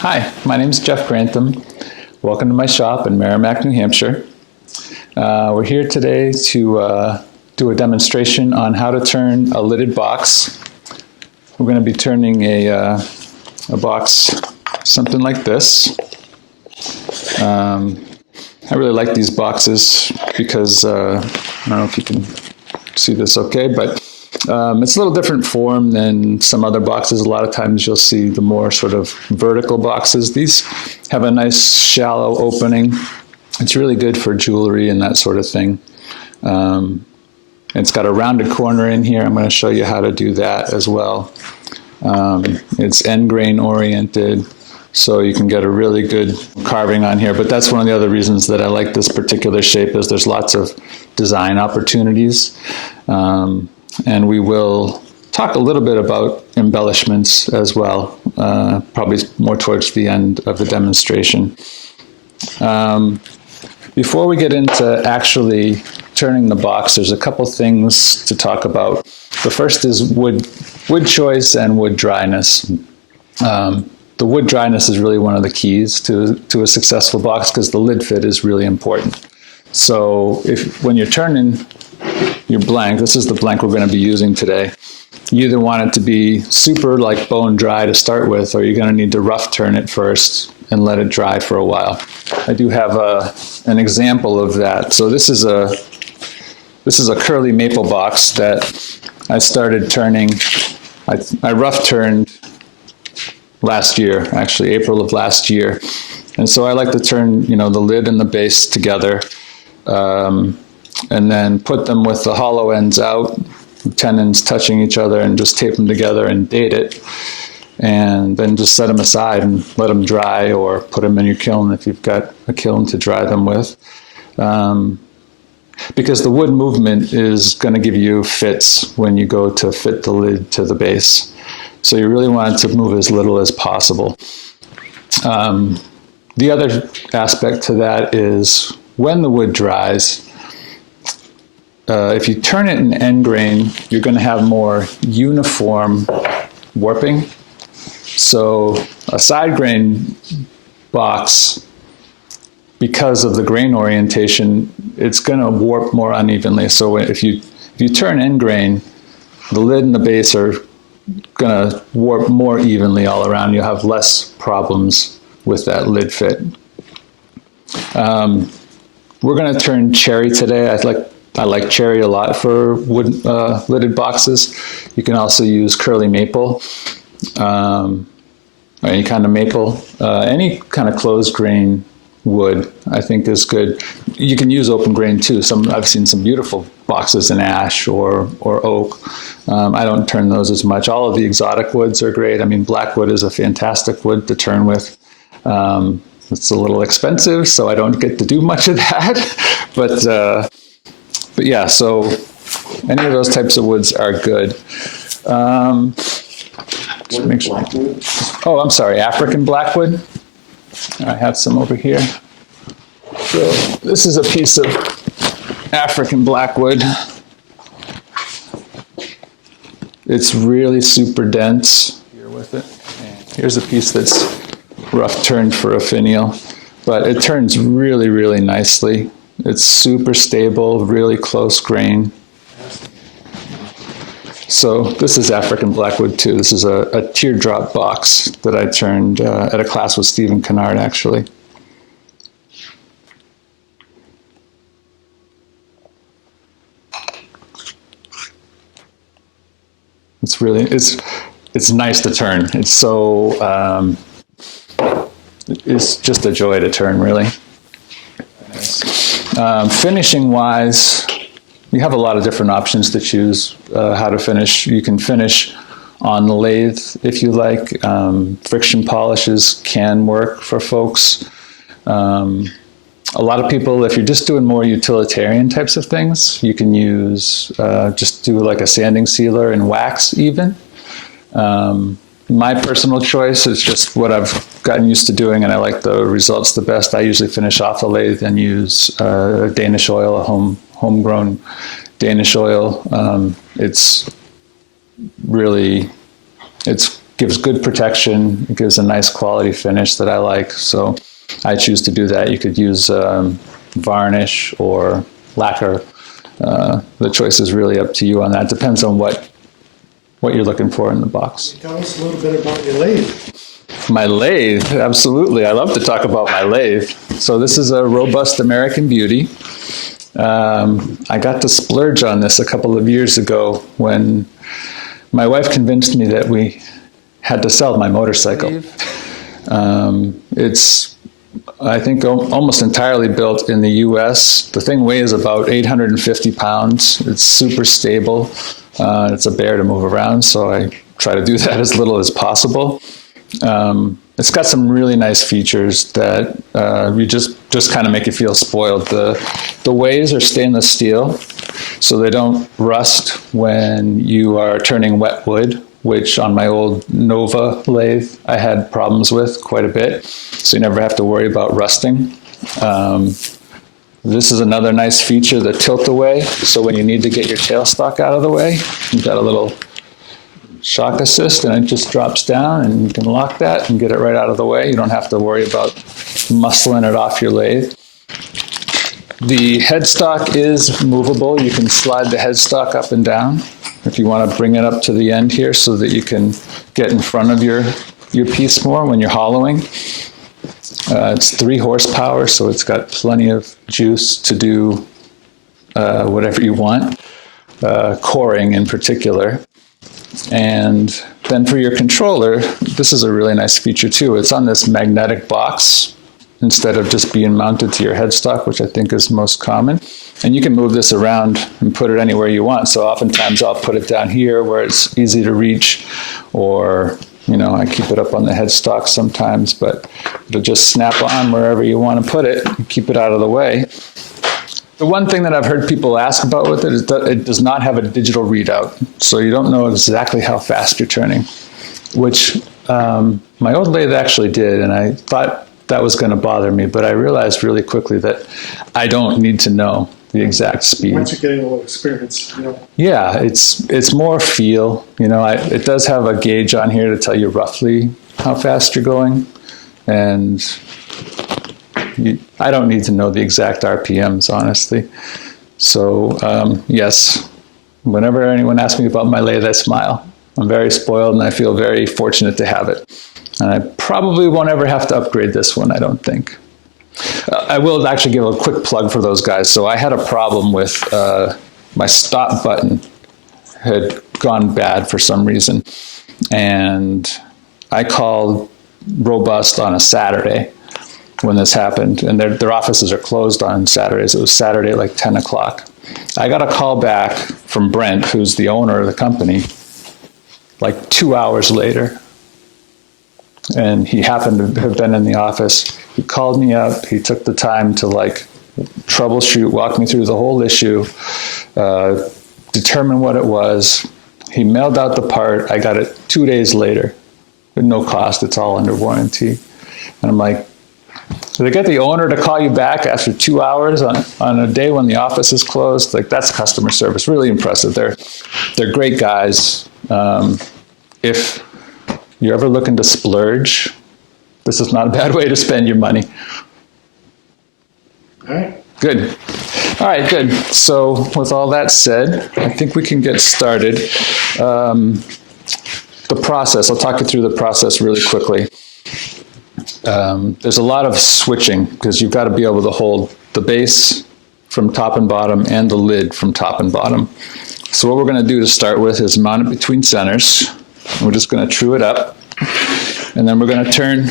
Hi, my name is Jeff Grantham. Welcome to my shop in Merrimack, New Hampshire. We're here today to do a demonstration on how to turn a lidded box. We're going to be turning a box something like this. I really like these boxes because, I don't know if you can see this okay, but it's a little different form than some other boxes. A lot of times you'll see the more sort of vertical boxes. These have a nice shallow opening. It's really good for jewelry and that sort of thing. It's got a rounded corner in here. I'm going to show you how to do that as well. It's end grain oriented, so you can get a really good carving on here. But that's one of the other reasons that I like this particular shape is there's lots of design opportunities. And we will talk a little bit about embellishments as well, probably more towards the end of the demonstration. Before we get into actually turning the box, there's a couple things to talk about. The first is wood choice and wood dryness. The wood dryness is really one of the keys to a successful box because the lid fit is really important. So when you're turning your blank, this is the blank we're going to be using today, you either want it to be super like bone dry to start with, or you're going to need to rough turn it first and let it dry for a while. I do have an example of that. So this is a curly maple box that I started turning. I rough turned last year, actually April of last year. And so I like to turn, the lid and the base together, and then put them with the hollow ends out, tenons touching each other, and just tape them together and date it. And then just set them aside and let them dry, or put them in your kiln if you've got a kiln to dry them with. Because the wood movement is going to give you fits when you go to fit the lid to the base. So you really want it to move as little as possible. The other aspect to that is when the wood dries, if you turn it in end grain, you're going to have more uniform warping. So a side grain box, because of the grain orientation, it's going to warp more unevenly. So if you turn end grain, the lid and the base are going to warp more evenly all around. You'll have less problems with that lid fit. We're going to turn cherry today. I like cherry a lot for wood lidded boxes. You can also use curly maple, or any kind of maple. Any kind of closed grain wood, I think, is good. You can use open grain too. I've seen some beautiful boxes in ash or oak. I don't turn those as much. All of the exotic woods are great. I mean, Blackwood is a fantastic wood to turn with. It's a little expensive, so I don't get to do much of that. But yeah, so any of those types of woods are good. Make sure. Oh, I'm sorry, African Blackwood. I have some over here. So this is a piece of African Blackwood. It's really super dense here with it. And here's a piece that's rough turned for a finial, but it turns really, really nicely. It's super stable, really close grain. So this is African Blackwood too. This is a teardrop box that I turned at a class with Stephen Kennard, actually. It's nice to turn. It's so, it's just a joy to turn, really. Finishing wise, you have a lot of different options to choose how to finish. You can finish on the lathe if you like. Friction polishes can work for folks. A lot of people, if you're just doing more utilitarian types of things, you can use, just do like a sanding sealer and wax even. My personal choice is just what I've gotten used to doing, and I like the results the best. I usually finish off the lathe and use Danish oil, a homegrown Danish oil. It's gives good protection. It gives a nice quality finish that I like. So I choose to do that. You could use varnish or lacquer. The choice is really up to you on that. Depends on what you're looking for in the box. Tell us a little bit about your lathe. My lathe, absolutely. I love to talk about my lathe. So this is a robust American beauty. I got to splurge on this a couple of years ago when my wife convinced me that we had to sell my motorcycle. It's, I think, almost entirely built in the U.S. The thing weighs about 850 pounds. It's super stable. It's a bear to move around, so I try to do that as little as possible. It's got some really nice features that you just kind of make you feel spoiled. The ways are stainless steel, so they don't rust when you are turning wet wood, which on my old Nova lathe I had problems with quite a bit, so you never have to worry about rusting. This is another nice feature, the tilt-away, so when you need to get your tailstock out of the way, you've got a little shock assist and it just drops down and you can lock that and get it right out of the way. You don't have to worry about muscling it off your lathe. The headstock is movable. You can slide the headstock up and down if you want to bring it up to the end here so that you can get in front of your piece more when you're hollowing. It's 3 horsepower, so it's got plenty of juice to do whatever you want, coring in particular. And then for your controller, this is a really nice feature too. It's on this magnetic box instead of just being mounted to your headstock, which I think is most common. And you can move this around and put it anywhere you want. So oftentimes I'll put it down here where it's easy to reach, or I keep it up on the headstock sometimes, but it'll just snap on wherever you want to put it and keep it out of the way. The one thing that I've heard people ask about with it is that it does not have a digital readout, so you don't know exactly how fast you're turning, which my old lathe actually did, and I thought that was going to bother me, but I realized really quickly that I don't need to know the exact speed. Once you're getting a little experience, Yeah, it's more feel. It does have a gauge on here to tell you roughly how fast you're going, and I don't need to know the exact RPMs, honestly. So, yes, whenever anyone asks me about my lathe, I smile. I'm very spoiled, and I feel very fortunate to have it. And I probably won't ever have to upgrade this one, I don't think. I will actually give a quick plug for those guys. So I had a problem with my stop button had gone bad for some reason. And I called Robust on a Saturday when this happened, and their offices are closed on Saturdays. It was Saturday at like 10 o'clock. I got a call back from Brent, who's the owner of the company, like 2 hours later. And he happened to have been in the office. He called me up. He took the time to troubleshoot, walk me through the whole issue, determine what it was. He mailed out the part. I got it 2 days later at no cost. It's all under warranty. And I'm like, did I get the owner to call you back after 2 hours on a day when the office is closed? That's customer service. Really impressive. They're great guys. If you're ever looking to splurge, this is not a bad way to spend your money. All right. Good. All right, good. So with all that said, I think we can get started. The process, I'll talk you through the process really quickly. There's a lot of switching because you've got to be able to hold the base from top and bottom and the lid from top and bottom. So what we're going to do to start with is mount it between centers. We're just going to true it up. And then we're going to turn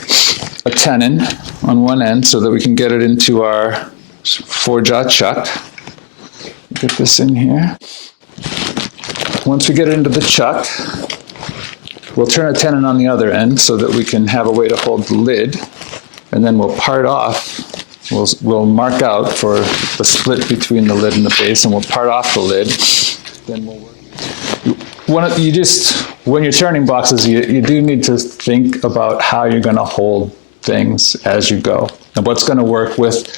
a tenon on one end so that we can get it into our 4-jaw chuck. Get this in here. Once we get it into the chuck, we'll turn a tenon on the other end so that we can have a way to hold the lid. And then we'll part off. We'll mark out for the split between the lid and the base, and we'll part off the lid. Then we'll work. When you're turning boxes, you do need to think about how you're going to hold things as you go and what's going to work with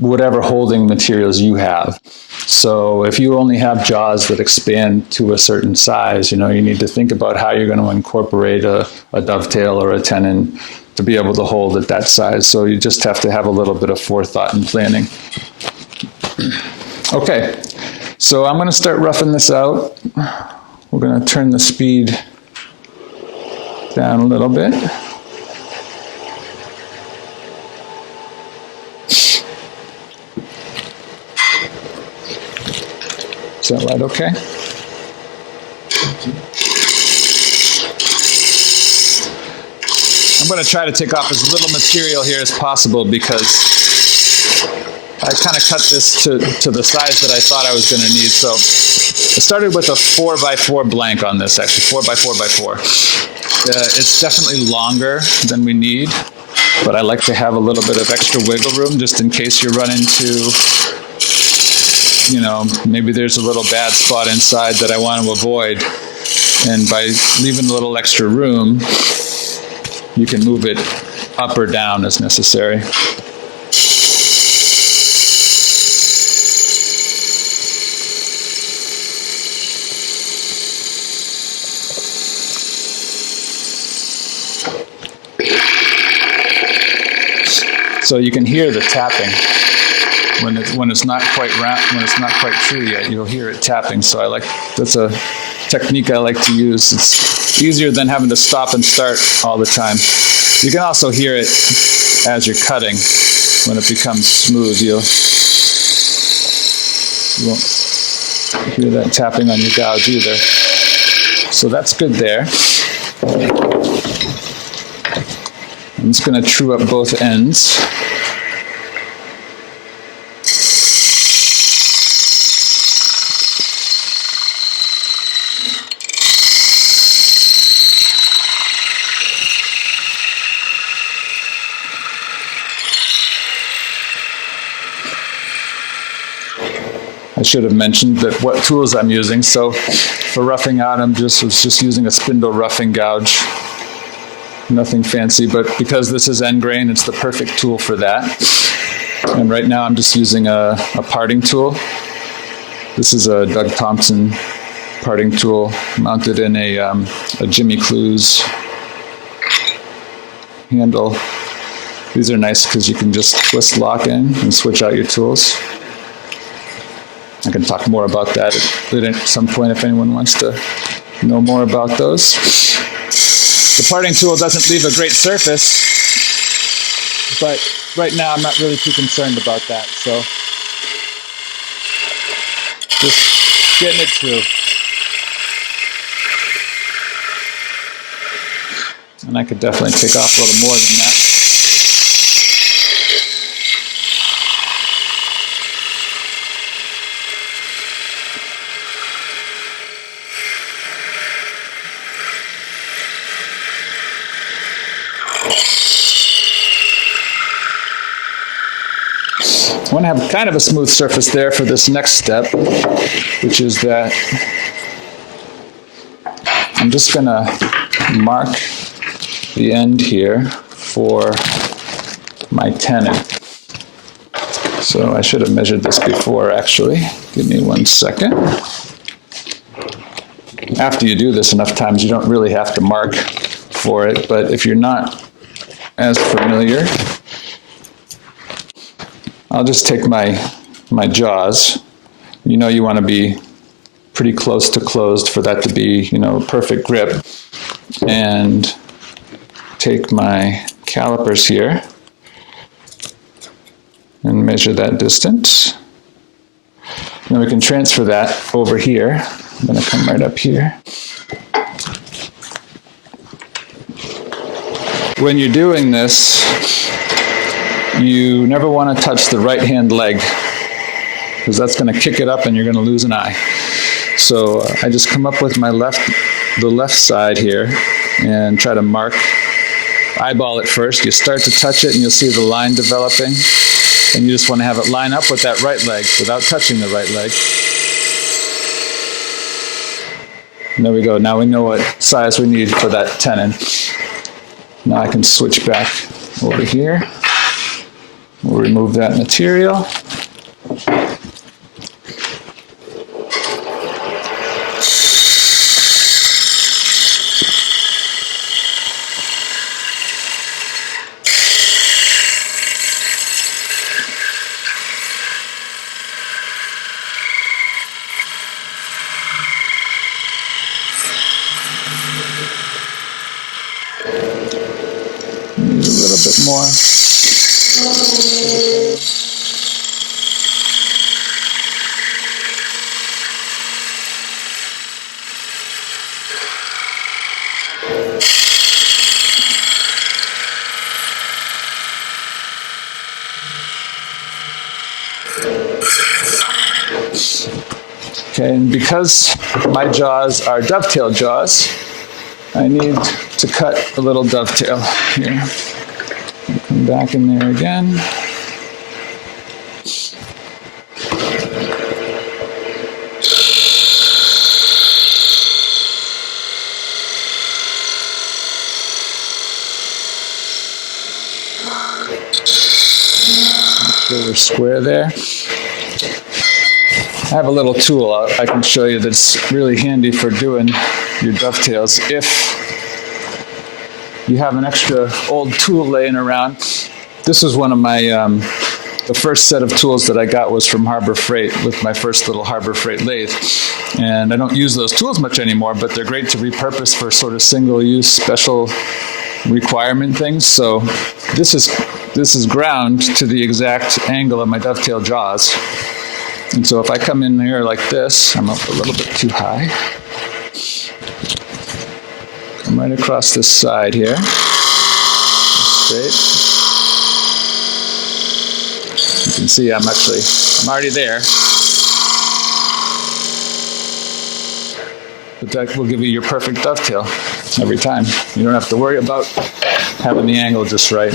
whatever holding materials you have. So if you only have jaws that expand to a certain size, you need to think about how you're going to incorporate a dovetail or a tenon to be able to hold at that size. So you just have to have a little bit of forethought and planning. Okay, so I'm going to start roughing this out. We're going to turn the speed down a little bit. Is that right? Okay. I'm going to try to take off as little material here as possible because I kind of cut this to the size that I thought I was going to need. So I started with a 4x4 blank on this, actually, 4x4x4. It's definitely longer than we need, but I like to have a little bit of extra wiggle room just in case you run into, maybe there's a little bad spot inside that I want to avoid. And by leaving a little extra room, you can move it up or down as necessary. So you can hear the tapping when it's not quite round, when it's not quite true yet. You'll hear it tapping. So that's a technique I like to use. It's easier than having to stop and start all the time. You can also hear it as you're cutting. When it becomes smooth, you won't hear that tapping on your gouge either. So that's good there. I'm just going to true up both ends. I should have mentioned that what tools I'm using. So for roughing out, I was just using a spindle roughing gouge. Nothing fancy, but because this is end grain, it's the perfect tool for that. And right now I'm just using a parting tool. This is a Doug Thompson parting tool mounted in a Jimmy Clues handle. These are nice because you can just twist lock in and switch out your tools. I can talk more about that at some point if anyone wants to know more about those. The parting tool doesn't leave a great surface, but right now I'm not really too concerned about that. So just getting it through. And I could definitely take off a little more than that. I want to have kind of a smooth surface there for this next step, which is that I'm just going to mark the end here for my tenon. So I should have measured this before, actually. Give me 1 second. After you do this enough times, you don't really have to mark for it, but if you're not as familiar, I'll just take my jaws. You want to be pretty close to closed for that to be, perfect grip. And take my calipers here and measure that distance. Then we can transfer that over here. I'm going to come right up here. When you're doing this, you never want to touch the right-hand leg because that's going to kick it up and you're going to lose an eye. So I just come up with the left side here and try to mark, eyeball it first. You start to touch it and you'll see the line developing. And you just want to have it line up with that right leg without touching the right leg. And there we go. Now we know what size we need for that tenon. Now I can switch back over here. We'll remove that material. more. Okay, and because my jaws are dovetail jaws, I need to cut a little dovetail here. Come back in there again. Make sure we're square there. I have a little tool I can show you that's really handy for doing your dovetails. If you have an extra old tool laying around, this is one of my, the first set of tools that I got was from Harbor Freight with my first little Harbor Freight lathe. And I don't use those tools much anymore, but they're great to repurpose for sort of single-use special requirement things. So this is ground to the exact angle of my dovetail jaws. And so if I come in here like this, I'm up a little bit too high. Come right across this side here. Straight. You can see I'm already there. But that will give you your perfect dovetail every time. You don't have to worry about having the angle just right.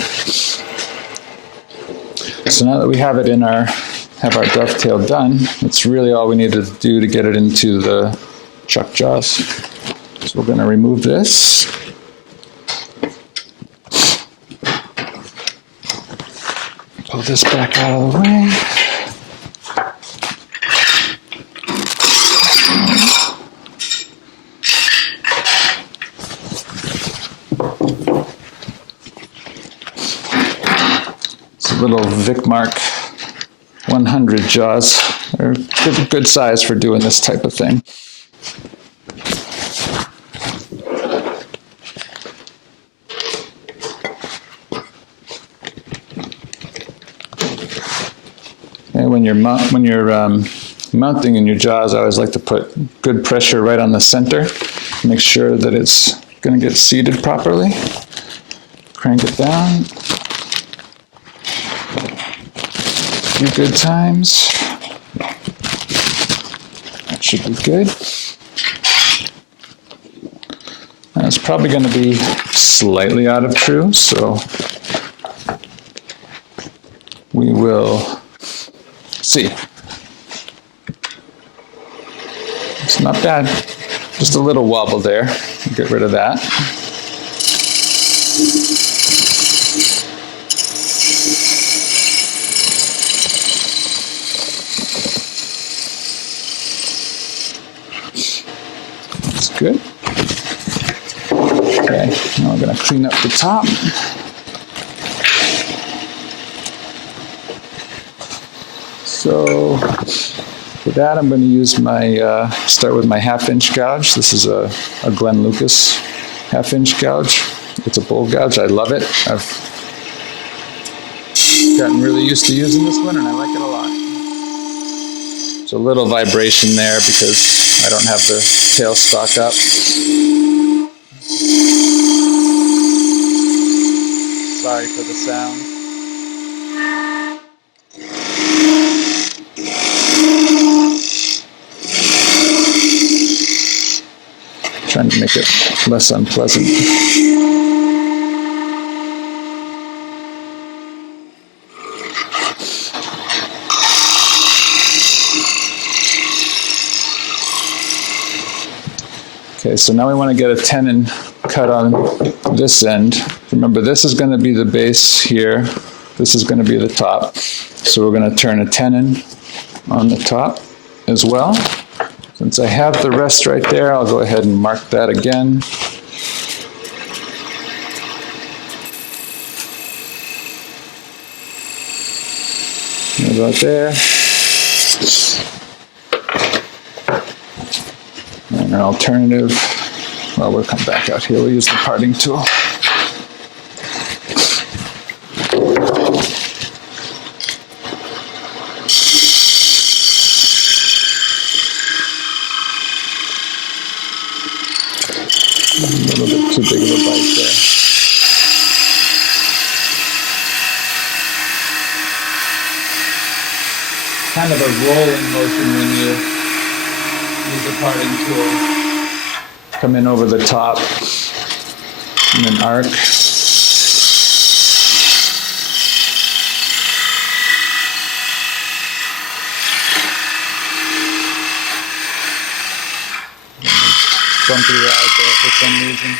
So now that we have our dovetail done, that's really all we need to do to get it into the chuck jaws. So we're going to remove this. Pull this back out of the way. It's a little Vic Mark 100 jaws. They're good size for doing this type of thing. And when you're mounting in your jaws, I always like to put good pressure right on the center. Make sure that it's going to get seated properly. Crank it down. A few good times. That should be good. And it's probably going to be slightly out of true, so we will see. It's not bad. Just a little wobble there. Get rid of that. That's good. Okay, now we're going to clean up the top. So for that, I'm going to use start with my 1/2-inch gouge. This is a Glenn Lucas 1/2-inch gouge. It's a bowl gouge. I love it. I've gotten really used to using this one, and I like it a lot. There's a little vibration there because I don't have the tailstock up. Sorry for the sound. Trying to make it less unpleasant. Okay, so now we want to get a tenon cut on this end. Remember, this is going to be the base here. This is going to be the top. So we're going to turn a tenon on the top as well. Since I have the rest right there, I'll go ahead and mark that again. About there. And an alternative, well, we'll come back out here. We'll use the parting tool. little bit too big of a bite there. Kind of a rolling motion when you use a parting tool. Come in over the top in an arc. Bumpy ride there for some reason.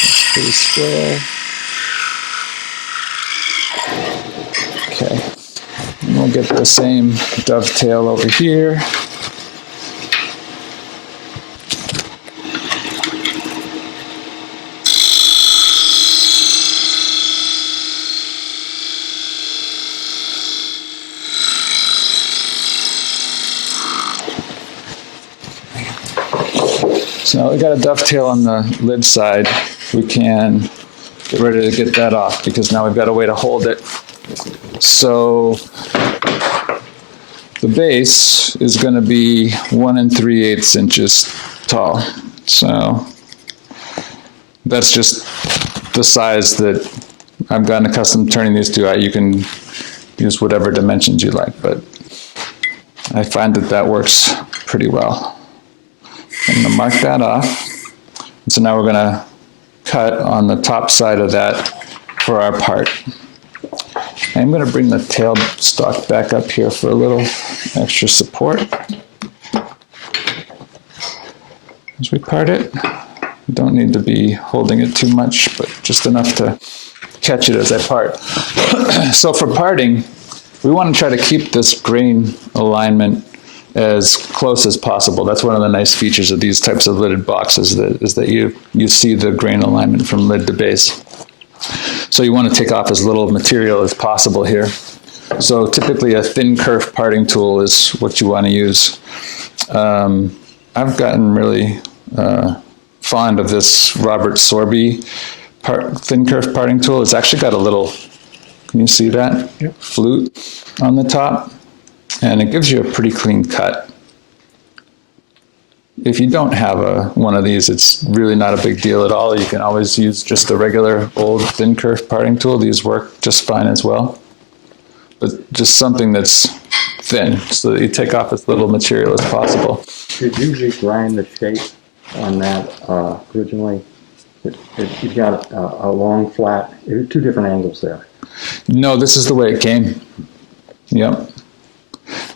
That's pretty square. Okay. And we'll get the same dovetail over here. So now we got a dovetail on the lid side. We can get ready to get that off because now we've got a way to hold it. So the base is going to be 1 3/8 inches tall. So that's just the size that I've gotten accustomed turning these to. You can use whatever dimensions you like, but I find that that works pretty well. I'm going to mark that off. So now we're going to cut on the top side of that for our part. I'm going to bring the tail stock back up here for a little extra support. As we part it, you don't need to be holding it too much, but just enough to catch it as I part. So for parting, we want to try to keep this grain alignment as close as possible. That's one of the nice features of these types of lidded boxes, is that you see the grain alignment from lid to base. So you want to take off as little material as possible here. So typically a thin kerf parting tool is what you want to use. I've gotten really fond of this Robert Sorby thin kerf parting tool. It's actually got a little, can you see that? Yep. Flute on the top, and it gives you a pretty clean cut. If you don't have one of these, it's really not a big deal at all. You can always use just a regular old thin kerf parting tool. These work just fine as well. But just something that's thin so that you take off as little material as possible. You usually grind the shape on that originally. You've got a long flat, two different angles there. No, this is the way it came. Yep.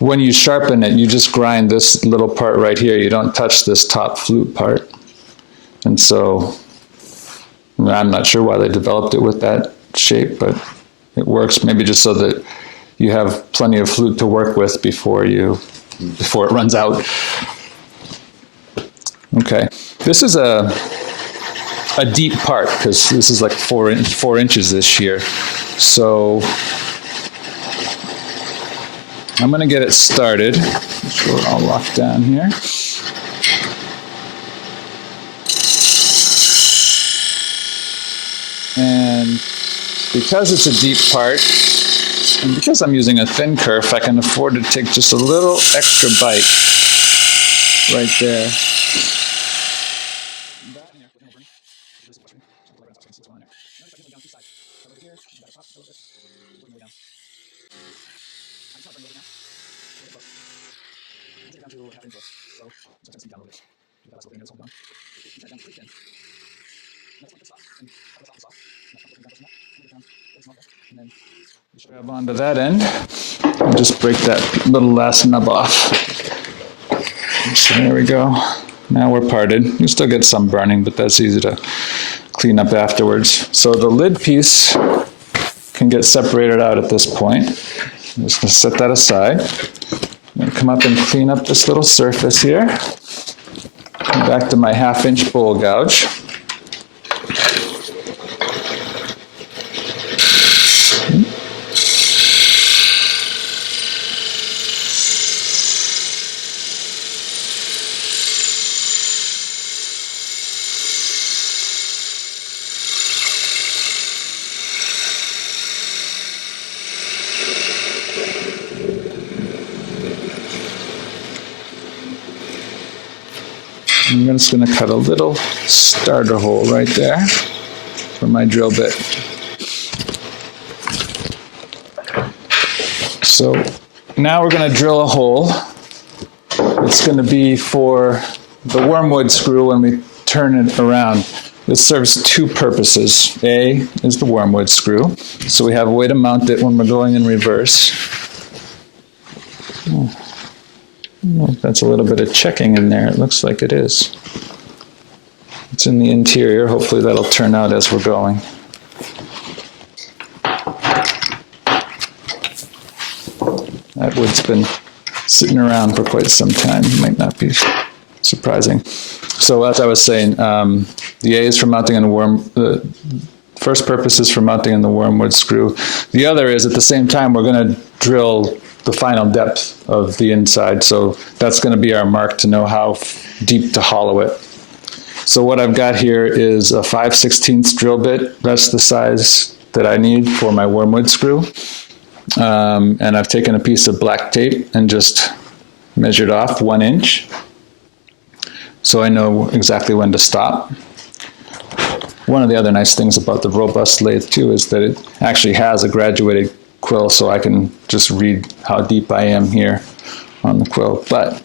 When you sharpen it, you just grind this little part right here. You don't touch this top flute part. And so I'm not sure why they developed it with that shape, but it works maybe just so that you have plenty of flute to work with before it runs out. Okay. This is a deep part because this is like 4 inches this year. So I'm going to get it started. Make sure we're all locked down here. And because it's a deep part, and because I'm using a thin kerf, I can afford to take just a little extra bite right there. Grab onto that end and just break that little last nub off. So there we go. Now we're parted. You still get some burning, but that's easy to clean up afterwards. So the lid piece can get separated out at this point. I'm just going to set that aside. I'm going to come up and clean up this little surface here. Come back to my 1/2-inch bowl gouge. just going to cut a little starter hole right there for my drill bit. So now we're going to drill a hole. It's going to be for the wormwood screw when we turn it around. This serves two purposes. A is the wormwood screw, so we have a way to mount it when we're going in reverse. Oh, I don't know if that's a little bit of checking in there. It looks like it is. It's in the interior. Hopefully that'll turn out as we're going. That wood's been sitting around for quite some time. It might not be surprising. So as I was saying, the A is for mounting in the first purpose is for mounting in the wormwood screw. The other is at the same time we're going to drill the final depth of the inside. So that's going to be our mark to know how deep to hollow it. So what I've got here is a 5/16 drill bit. That's the size that I need for my wormwood screw. And I've taken a piece of black tape and just measured off 1 inch. So I know exactly when to stop. One of the other nice things about the robust lathe too is that it actually has a graduated quill, so I can just read how deep I am here on the quill. But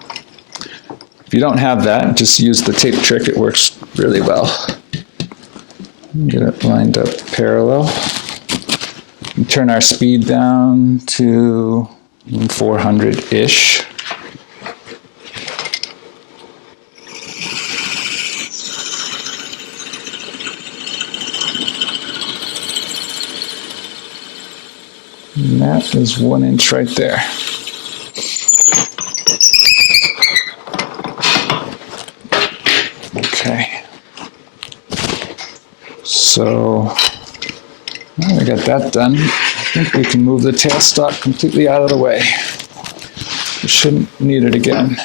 if you don't have that, just use the tape trick. It works really well. Get it lined up parallel. And turn our speed down to 400-ish. And that is 1 inch right there. Okay. So, now we got that done. I think we can move the tailstock completely out of the way. We shouldn't need it again.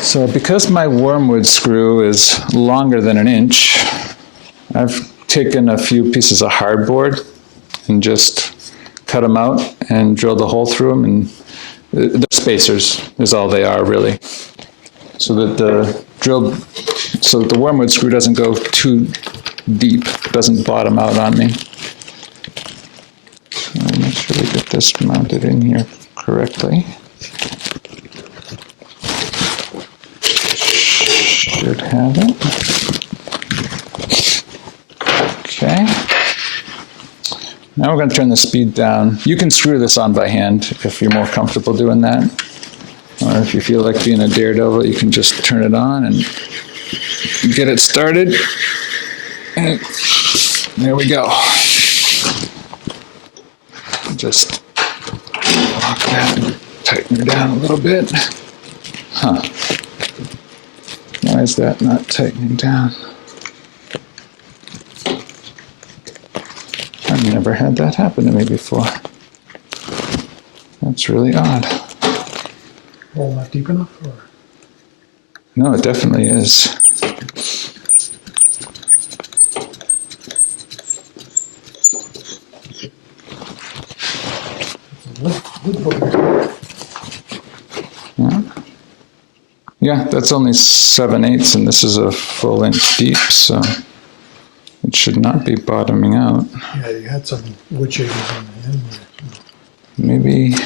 So because my wormwood screw is longer than 1 inch, I've taken a few pieces of hardboard and just cut them out and drilled a hole through them, and they're spacers is all they are really. So that the wormwood screw doesn't go too deep, doesn't bottom out on me. So I'll make sure we get this mounted in here correctly. Should have it. Okay. Now we're going to turn the speed down. You can screw this on by hand if you're more comfortable doing that. Or if you feel like being a daredevil, you can just turn it on and get it started. And there we go. Just lock that, tighten her down a little bit. Huh. Why is that not tightening down? I've never had that happen to me before. That's really odd. Hole not deep enough, or? No, it definitely is. Yeah, that's only 7/8, and this is a full inch deep, so it should not be bottoming out. Yeah, you had some wood shavings on the end there. Maybe,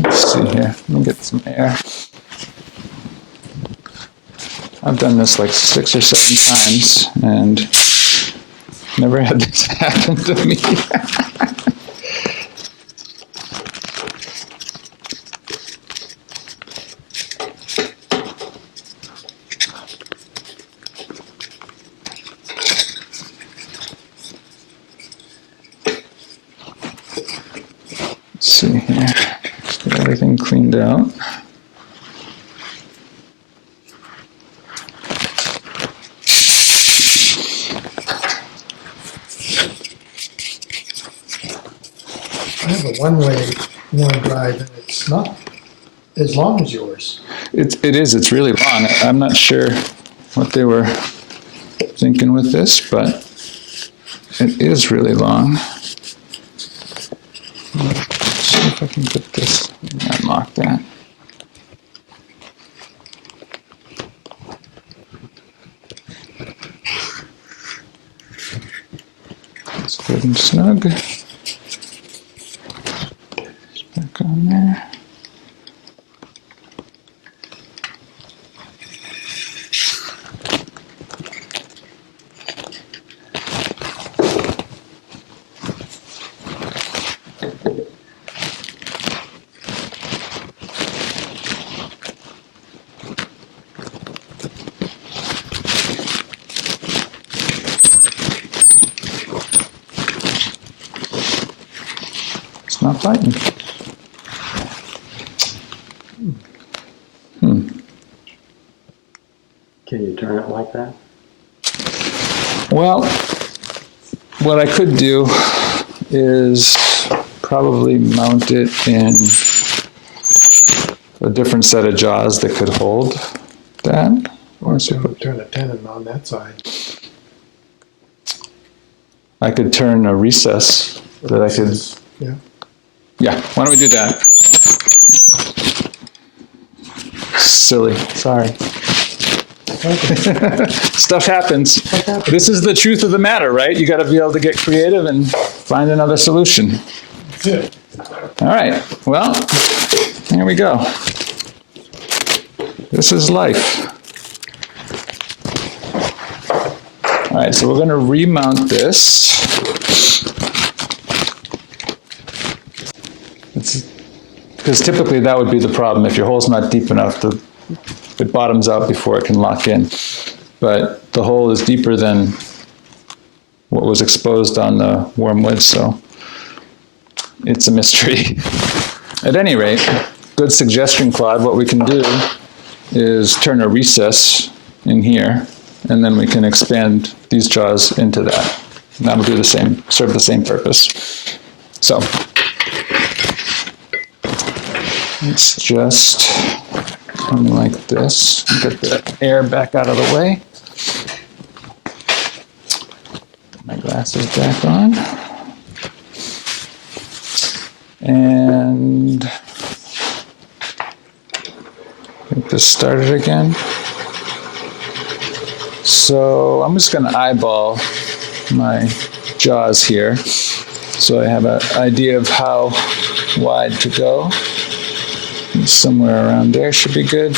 let's see here, let me get some air. I've done this like 6 or 7 times, and never had this happen to me. Let's see here, just get everything cleaned out. I have a one-way one drive, and it's not as long as yours. It is, it's really long. I'm not sure what they were thinking with this, but it is really long. Let's see if I can put this, unlock that. It's good and snug. Back on there. Not biting. Can you turn it like that? Well, what I could do is probably mount it in a different set of jaws that could hold that. Or turn a tenon on that side. I could turn a recess that I could. Yeah. Yeah, why don't we do that? Silly, sorry. Okay. Stuff happens. This is the truth of the matter, right? You got to be able to get creative and find another solution. That's it. All right, well, here we go. This is life. All right, so we're going to remount this. Because typically that would be the problem. If your hole's not deep enough, it bottoms out before it can lock in. But the hole is deeper than what was exposed on the wormwood, so it's a mystery. At any rate, good suggestion, Claude. What we can do is turn a recess in here, and then we can expand these jaws into that. And that'll do the same, serve the same purpose. So it's just something like this. Get the air back out of the way. Put my glasses back on. And get this started again. So I'm just going to eyeball my jaws here so I have an idea of how wide to go. Somewhere around there should be good.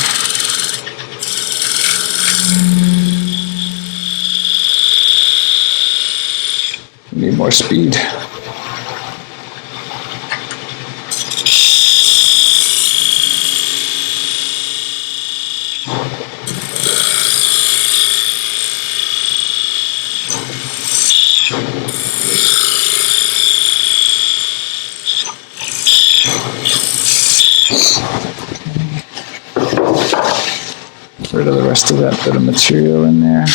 Need more speed. Get rid of the rest of that bit of material in there.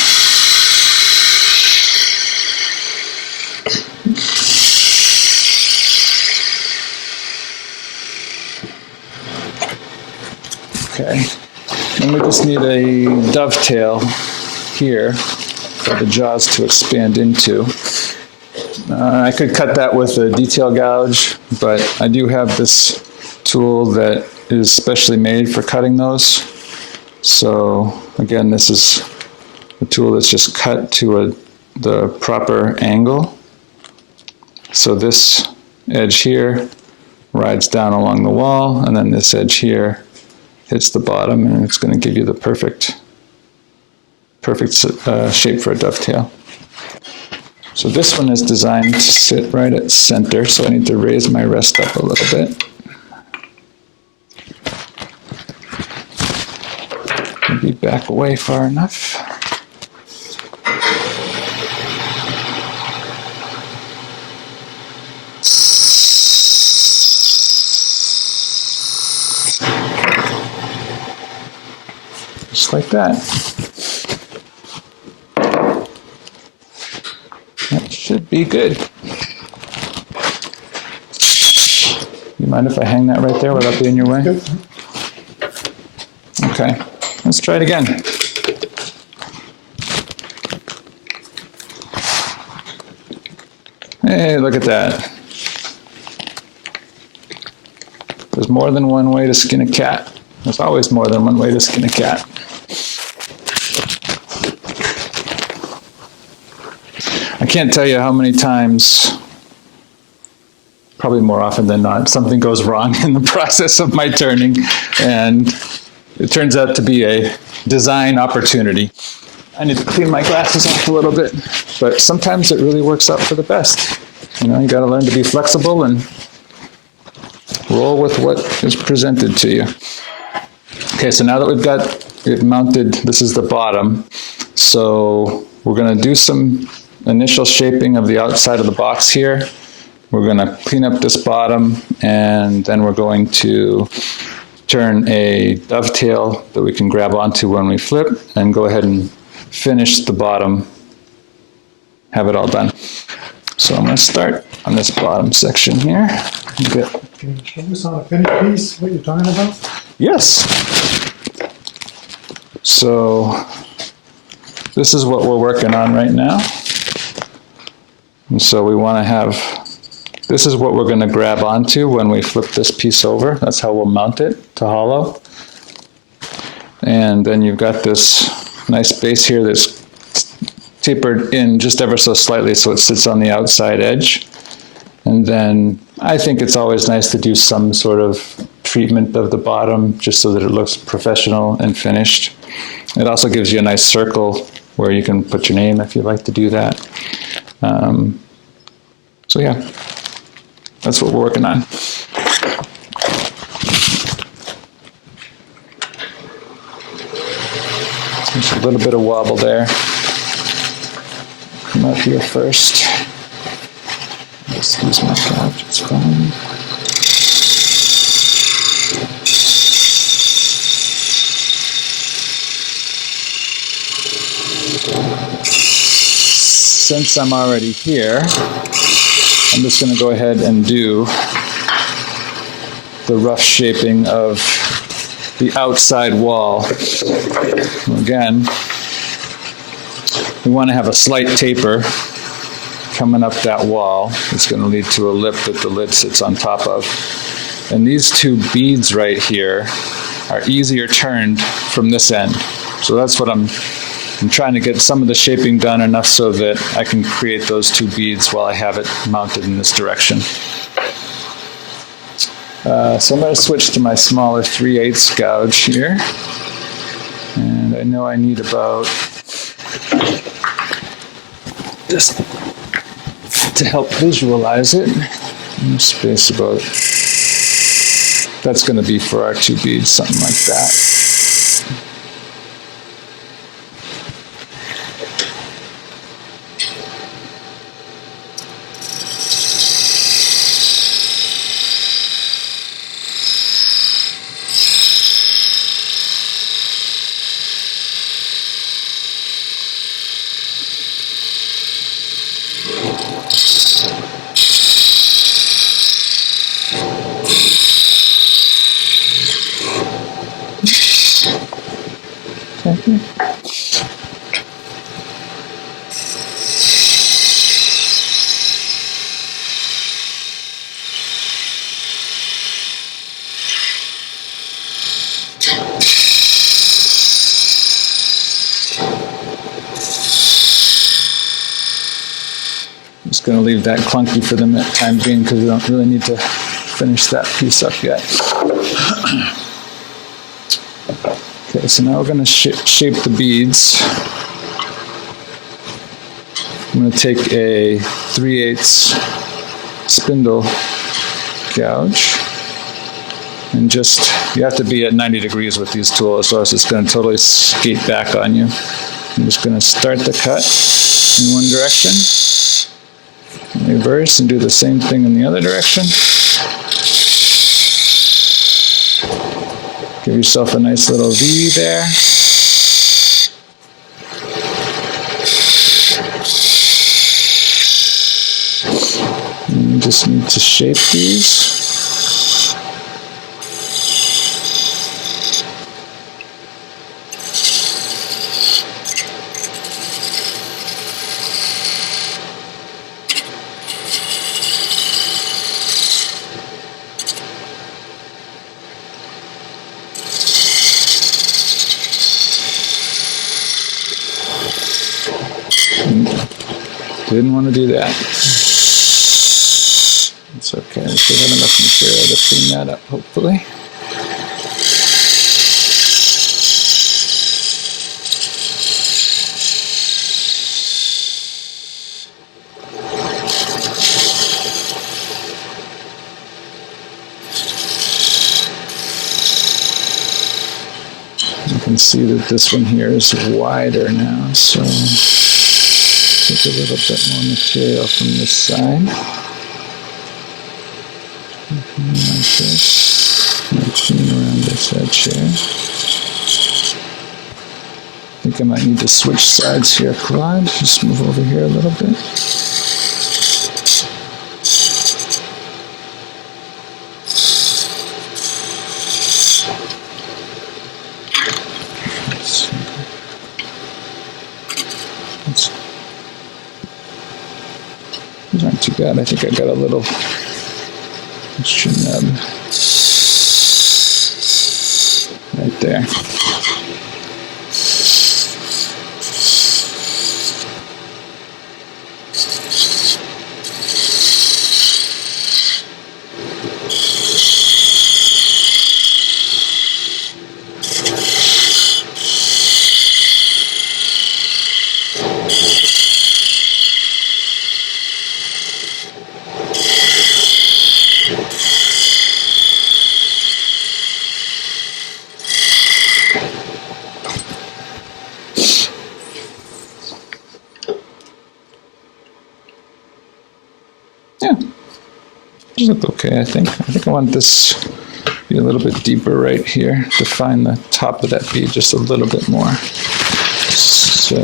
Okay, and we just need a dovetail here for the jaws to expand into. I could cut that with a detail gouge, but I do have this tool that is specially made for cutting those. So again, this is a tool that's just cut to the proper angle. So this edge here rides down along the wall, and then this edge here hits the bottom, and it's going to give you the perfect shape for a dovetail. So this one is designed to sit right at center, so I need to raise my rest up a little bit. Maybe back away far enough. Just like that. That should be good. You mind if I hang that right there without being in your way? Good. Okay, let's try it again. Hey, look at that. There's more than one way to skin a cat. There's always more than one way to skin a cat. I can't tell you how many times, probably more often than not, something goes wrong in the process of my turning, and it turns out to be a design opportunity. I need to clean my glasses off a little bit, but sometimes it really works out for the best. You know, you got to learn to be flexible and roll with what is presented to you. Okay, so now that we've got it mounted, this is the bottom. So we're going to do some initial shaping of the outside of the box here. We're going to clean up this bottom, and then we're going to turn a dovetail that we can grab onto when we flip, and go ahead and finish the bottom, have it all done. So I'm going to start on this bottom section here. Can you show us on a finished piece what you're talking about? Yes. So this is what we're working on right now. And so we want to have, this is what we're going to grab onto when we flip this piece over. That's how we'll mount it to hollow. And then you've got this nice base here that's tapered in just ever so slightly so it sits on the outside edge. And then I think it's always nice to do some sort of treatment of the bottom just so that it looks professional and finished. It also gives you a nice circle where you can put your name if you'd like to do that. So yeah, that's what we're working on. There's a little bit of wobble there. Come up here first. Just use my couch, it's fine. Since I'm already here, I'm just going to go ahead and do the rough shaping of the outside wall. Again, we want to have a slight taper coming up that wall. It's going to lead to a lip that the lid sits on top of. And these two beads right here are easier turned from this end. So that's what I'm trying to get some of the shaping done enough so that I can create those two beads while I have it mounted in this direction. So I'm going to switch to my smaller 3/8 gouge here. And I know I need about, just to help visualize it, space about, that's going to be for our two beads, something like that. Okay. Just going to leave that clunky for the time being because we don't really need to finish that piece up yet. Okay, so now we're going to shape the beads. I'm going to take a 3/8 spindle gouge and just, you have to be at 90 degrees with these tools or else it's going to totally skate back on you. I'm just going to start the cut in one direction, reverse and do the same thing in the other direction. Give yourself a nice little V there. And you just need to shape these. Didn't want to do that. It's okay. We still have enough material to clean that up, hopefully. You can see that this one here is wider now, so take a little bit more material from this side. Like this. And clean around this edge here. I think I might need to switch sides here, Claude. Just move over here a little bit. These aren't too bad. I think I got a little extra nub right there. Yeah, these look okay, I think. I think I want this to be a little bit deeper right here, define the top of that bead just a little bit more. So,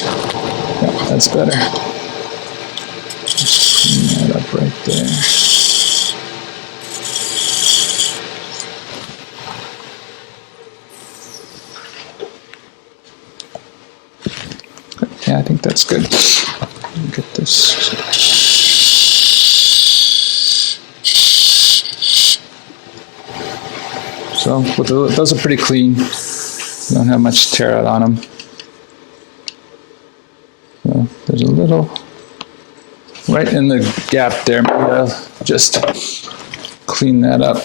yeah, that's better. Just clean that up right there. Yeah, I think that's good. Get this. So those are pretty clean. Don't have much tear out on them. So there's a little right in the gap there. Maybe I'll just clean that up.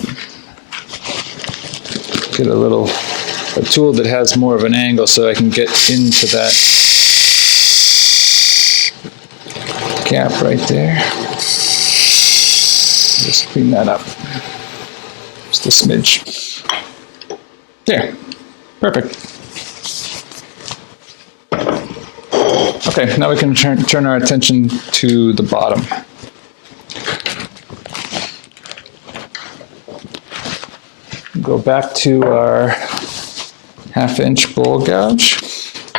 Get a tool that has more of an angle so I can get into that gap right there. Just clean that up. Just a smidge. There. Perfect. Okay, now we can turn our attention to the bottom. Go back to our 1/2-inch bowl gouge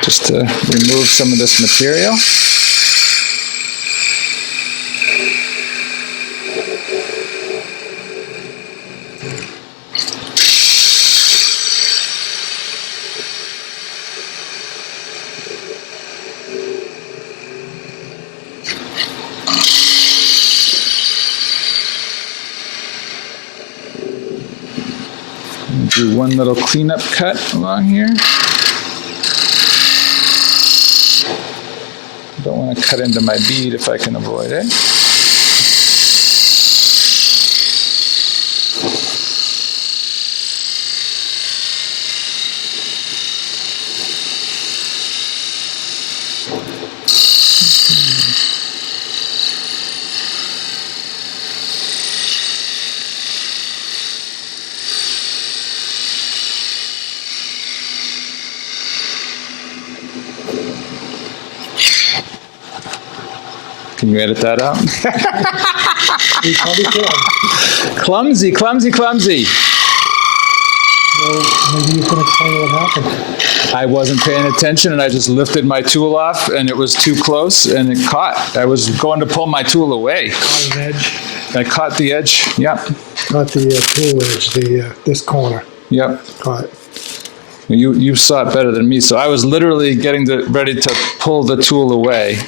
just to remove some of this material. Do one little cleanup cut along here. Don't want to cut into my bead if I can avoid it. Can you edit that out? You probably can. Clumsy, clumsy, clumsy. Well, maybe you can explain what happened. I wasn't paying attention and I just lifted my tool off and it was too close and it caught. I was going to pull my tool away. On an edge. I caught the edge. Yep. Not the tool edge, this corner. Yep. Caught. You saw it better than me. So I was literally getting ready to pull the tool away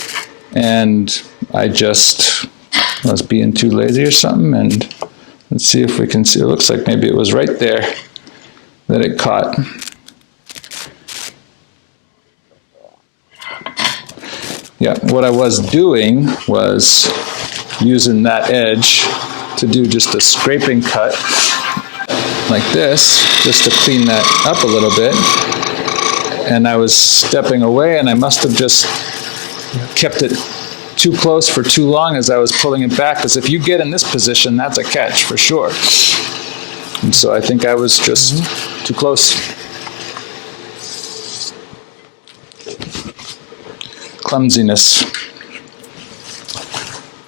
and I was being too lazy or something. And let's see if we can see. It looks like maybe it was right there that it caught. Yeah, what I was doing was using that edge to do just a scraping cut like this, just to clean that up a little bit. And I was stepping away, and I must have just kept it too close for too long as I was pulling it back, because if you get in this position, that's a catch for sure. And so I think I was just too close. Clumsiness.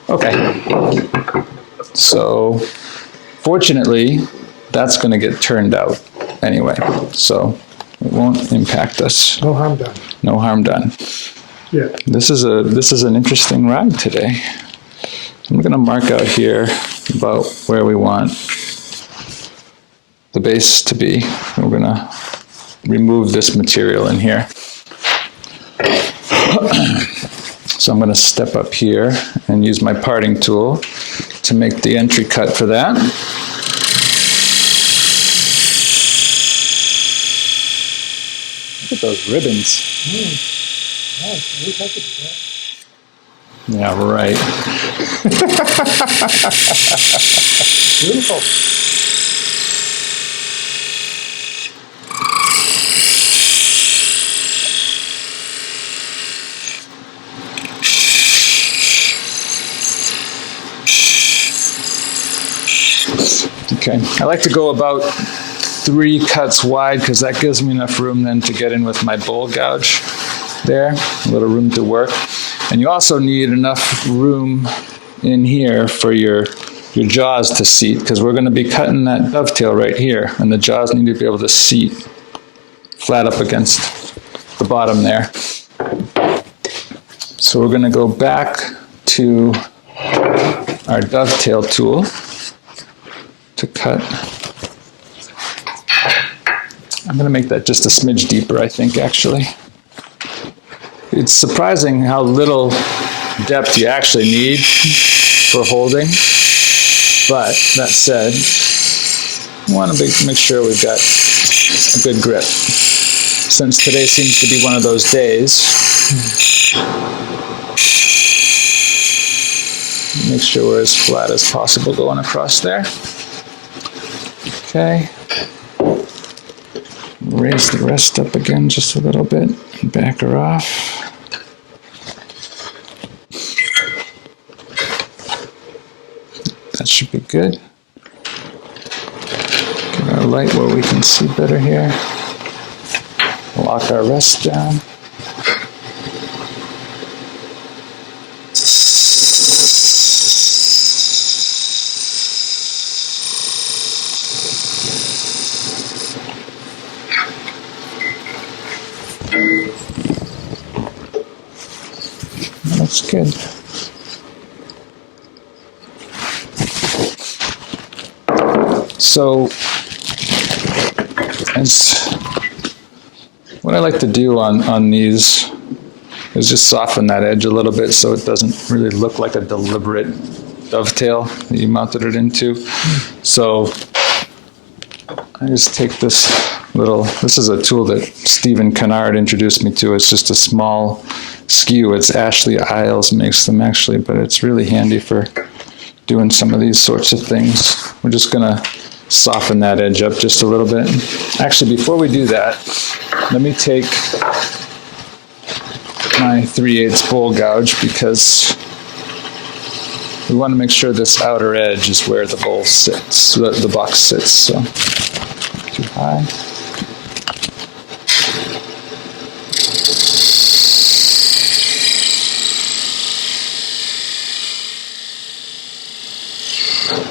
Okay. So fortunately, that's going to get turned out anyway. So it won't impact us. No harm done. No harm done. Yeah. This is an interesting ride today. I'm going to mark out here about where we want the base to be. We're going to remove this material in here. So I'm going to step up here and use my parting tool to make the entry cut for that. Look at those ribbons. Oh, I wish I could do that. Yeah, right. Beautiful. Okay, I like to go about 3 cuts wide because that gives me enough room then to get in with my bowl gouge there, a little room to work. And you also need enough room in here for your jaws to seat, because we're going to be cutting that dovetail right here, and the jaws need to be able to seat flat up against the bottom there. So we're going to go back to our dovetail tool to cut. I'm going to make that just a smidge deeper, I think, actually. It's surprising how little depth you actually need for holding. But that said, we want to make sure we've got a good grip. Since today seems to be one of those days, make sure we're as flat as possible going across there. Okay. Raise the rest up again just a little bit and back her off. That should be good. Get our light where we can see better here. Lock our rest down. That's good. So, what I like to do on these is just soften that edge a little bit so it doesn't really look like a deliberate dovetail that you mounted it into. So I just take this is a tool that Stephen Kennard introduced me to. It's just a small skew. It's Ashley Isles makes them actually, but it's really handy for doing some of these sorts of things. We're just gonna soften that edge up just a little bit. Actually, before we do that, let me take my 3/8 bowl gouge, because we want to make sure this outer edge is where the bowl sits, the box sits. So too high.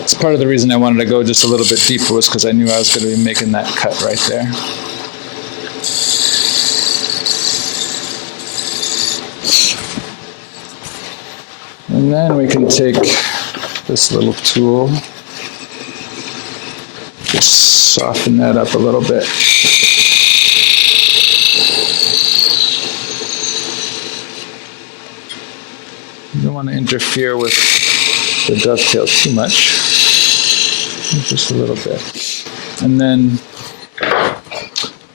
It's part of the reason I wanted to go just a little bit deeper was because I knew I was going to be making that cut right there. And then we can take this little tool, just soften that up a little bit. You don't want to interfere with the dovetail too much, just a little bit. And then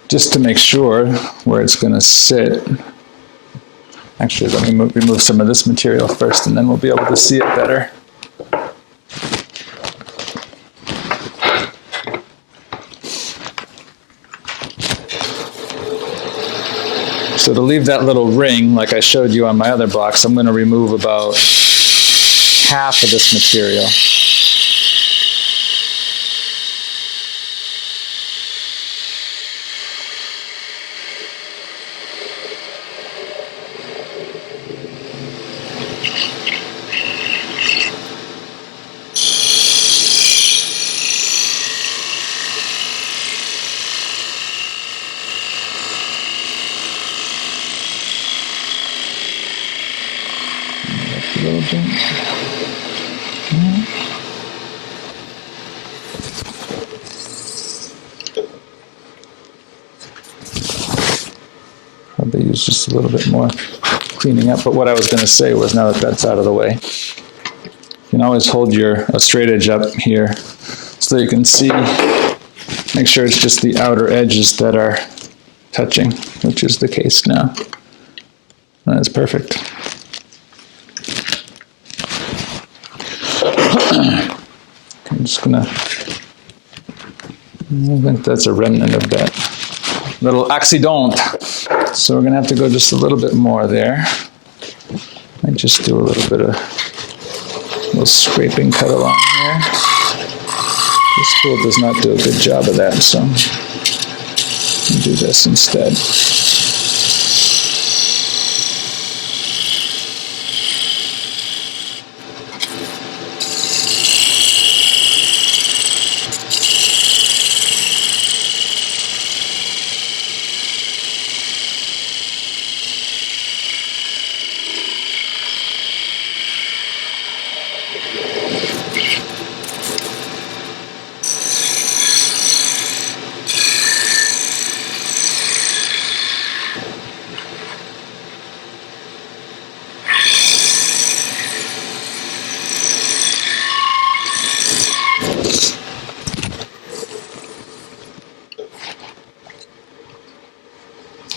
just to make sure where it's going to sit, Actually, let me remove some of this material first, and then we'll be able to see it better. So to leave that little ring, like I showed you on my other box, I'm going to remove about half of this material. A little bit. Probably use just a little bit more cleaning up. But what I was going to say was, now that that's out of the way, you can always hold a straight edge up here so that you can see, make sure it's just the outer edges that are touching, which is the case now. That's perfect. I'm just gonna, I think that's a remnant of that little accident. So we're gonna have to go just a little bit more there. I just do a little bit of little scraping cut along here. This tool does not do a good job of that, so I'll do this instead.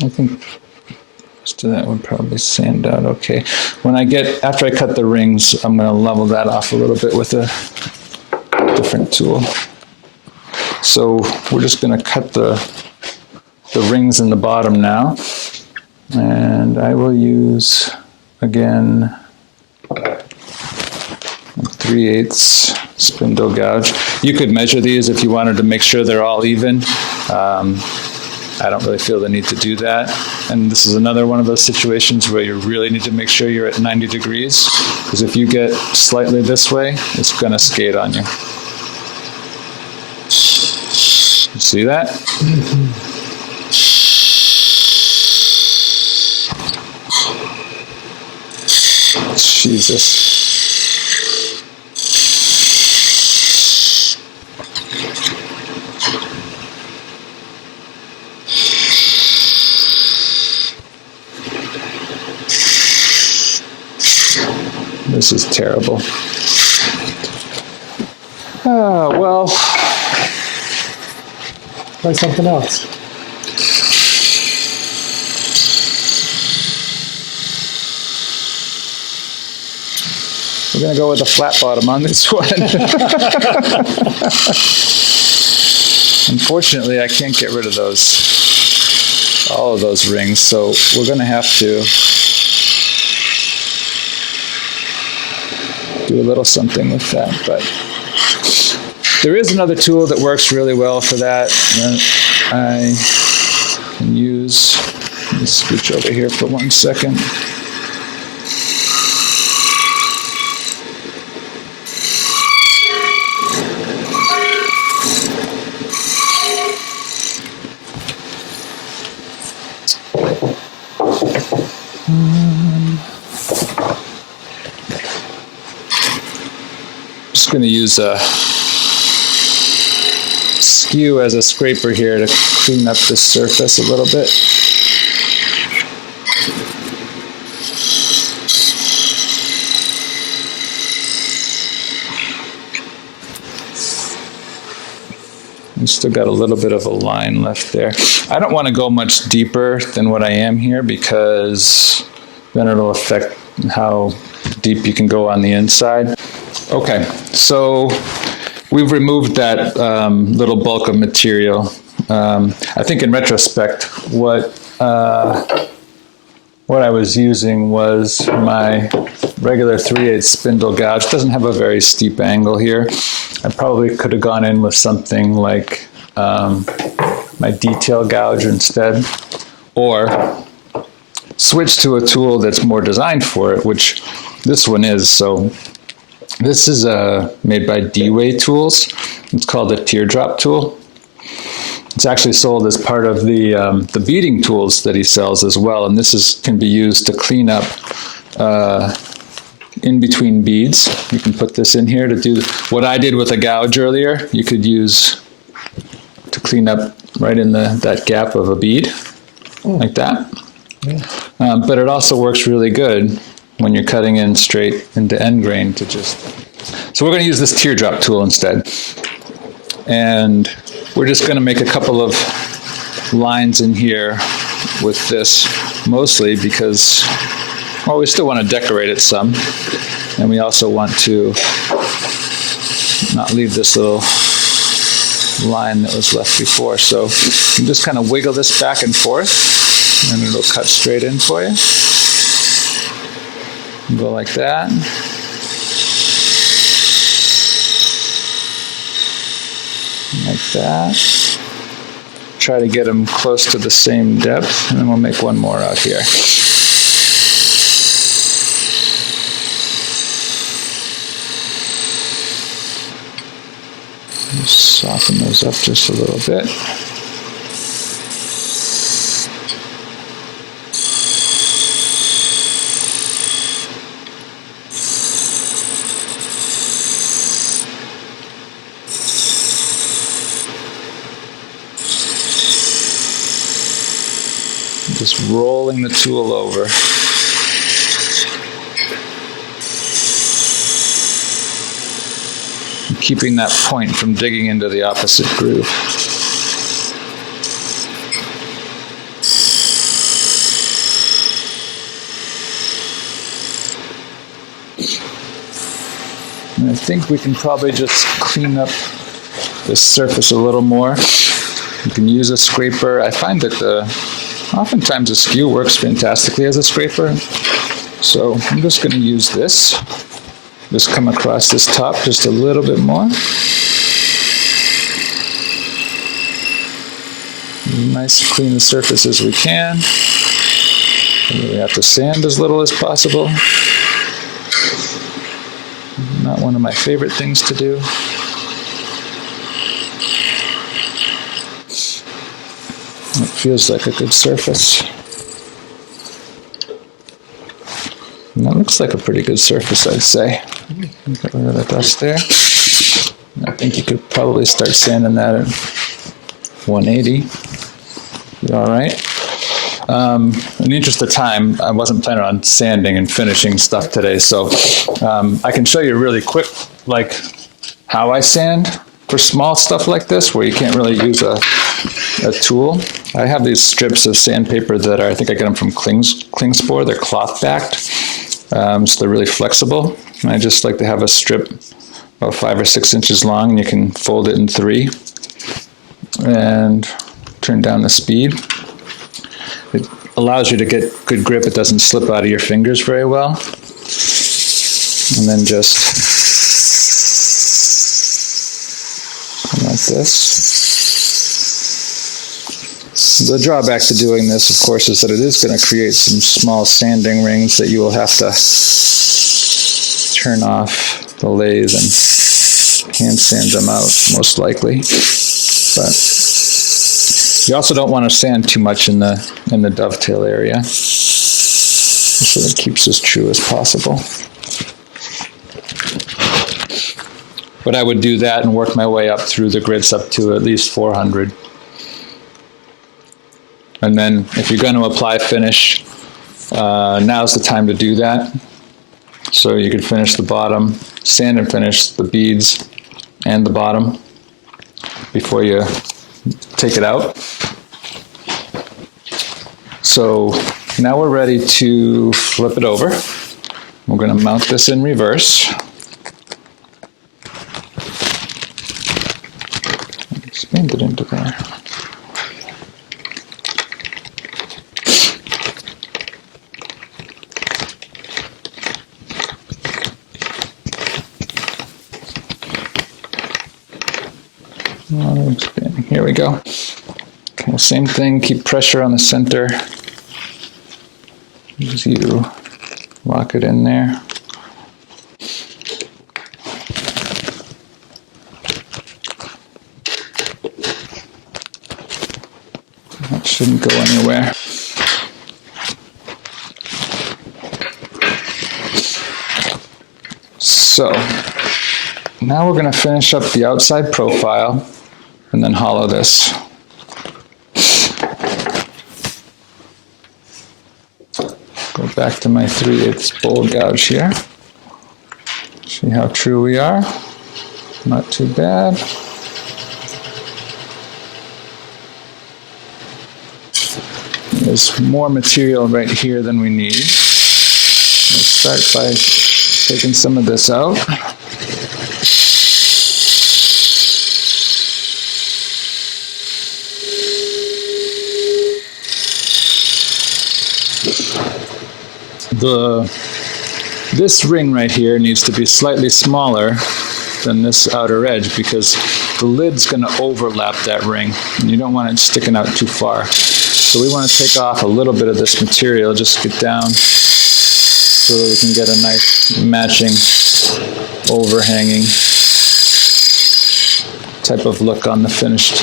I think most of that would probably sand out okay. After I cut the rings, I'm going to level that off a little bit with a different tool. So we're just going to cut the rings in the bottom now. And I will use, again, 3/8 spindle gouge. You could measure these if you wanted to make sure they're all even. I don't really feel the need to do that. And this is another one of those situations where you really need to make sure you're at 90 degrees, because if you get slightly this way, it's going to skate on you. You see that? Jesus. This is terrible. Well, Try something else. we're going to go with a flat bottom on this one. Unfortunately, I can't get rid of all of those rings, so we're going to have to do a little something with that. But there is another tool that works really well for that I can use. Let me scooch over here for 1 second. Just going to use a skew as a scraper here to clean up the surface a little bit. We still got a little bit of a line left there. I don't want to go much deeper than what I am here, because then it'll affect how deep you can go on the inside. Okay, so we've removed that little bulk of material. I think in retrospect, what I was using was my regular 3/8 spindle gouge. It doesn't have a very steep angle here. I probably could have gone in with something like my detail gouge instead, or switch to a tool that's more designed for it, which this one is. So this is made by D-Way Tools. It's called a teardrop tool. It's actually sold as part of the beading tools that he sells as well, and this can be used to clean up in between beads. You can put this in here to do what I did with a gouge earlier. You could use to clean up right in that gap of a bead, like that. Yeah. But it also works really good when you're cutting in straight into end grain to just... So we're going to use this teardrop tool instead. And we're just going to make a couple of lines in here with this, mostly because, well, we still want to decorate it some. And we also want to not leave this little line that was left before. So you can just kind of wiggle this back and forth, and it'll cut straight in for you. Go like that. Like that. Try to get them close to the same depth, and then we'll make one more out here. Just soften those up just a little bit. Just rolling the tool over. And keeping that point from digging into the opposite groove. And I think we can probably just clean up this surface a little more. You can use a scraper. I find that oftentimes a skew works fantastically as a scraper. So I'm just going to use this. Just come across this top just a little bit more. Nice clean surface as we can. And we have to sand as little as possible. Not one of my favorite things to do. It feels like a good surface. And that looks like a pretty good surface, I'd say. Get rid of the dust there. I think you could probably start sanding that at 180. Be all right. In the interest of time, I wasn't planning on sanding and finishing stuff today, so I can show you really quick, like how I sand for small stuff like this, where you can't really use a tool. I have these strips of sandpaper that I think I get them from Klingspor. They're cloth backed, so they're really flexible. And I just like to have a strip about 5 or 6 inches long, and you can fold it in 3 and turn down the speed. It allows you to get good grip. It doesn't slip out of your fingers very well. And then just like this. The drawback to doing this, of course, is that it is going to create some small sanding rings that you will have to turn off the lathe and hand sand them out, most likely. But you also don't want to sand too much in the dovetail area, so it keeps as true as possible. But I would do that and work my way up through the grids up to at least 400. And then if you're going to apply finish, now's the time to do that. So you could finish the bottom, sand and finish the beads and the bottom before you take it out. So Now we're ready to flip it over. We're going to mount this in reverse. Expand it into there. Here we go. Okay, same thing, keep pressure on the center as you lock it in there. That shouldn't go anywhere. So, now we're going to finish up the outside profile and then hollow this. Go back to my 3/8 bowl gouge here. See how true we are. Not too bad. There's more material right here than we need. Let's start by taking some of this out. This ring right here needs to be slightly smaller than this outer edge because the lid's going to overlap that ring and you don't want it sticking out too far. So we want to take off a little bit of this material, just get down so that we can get a nice matching overhanging type of look on the finished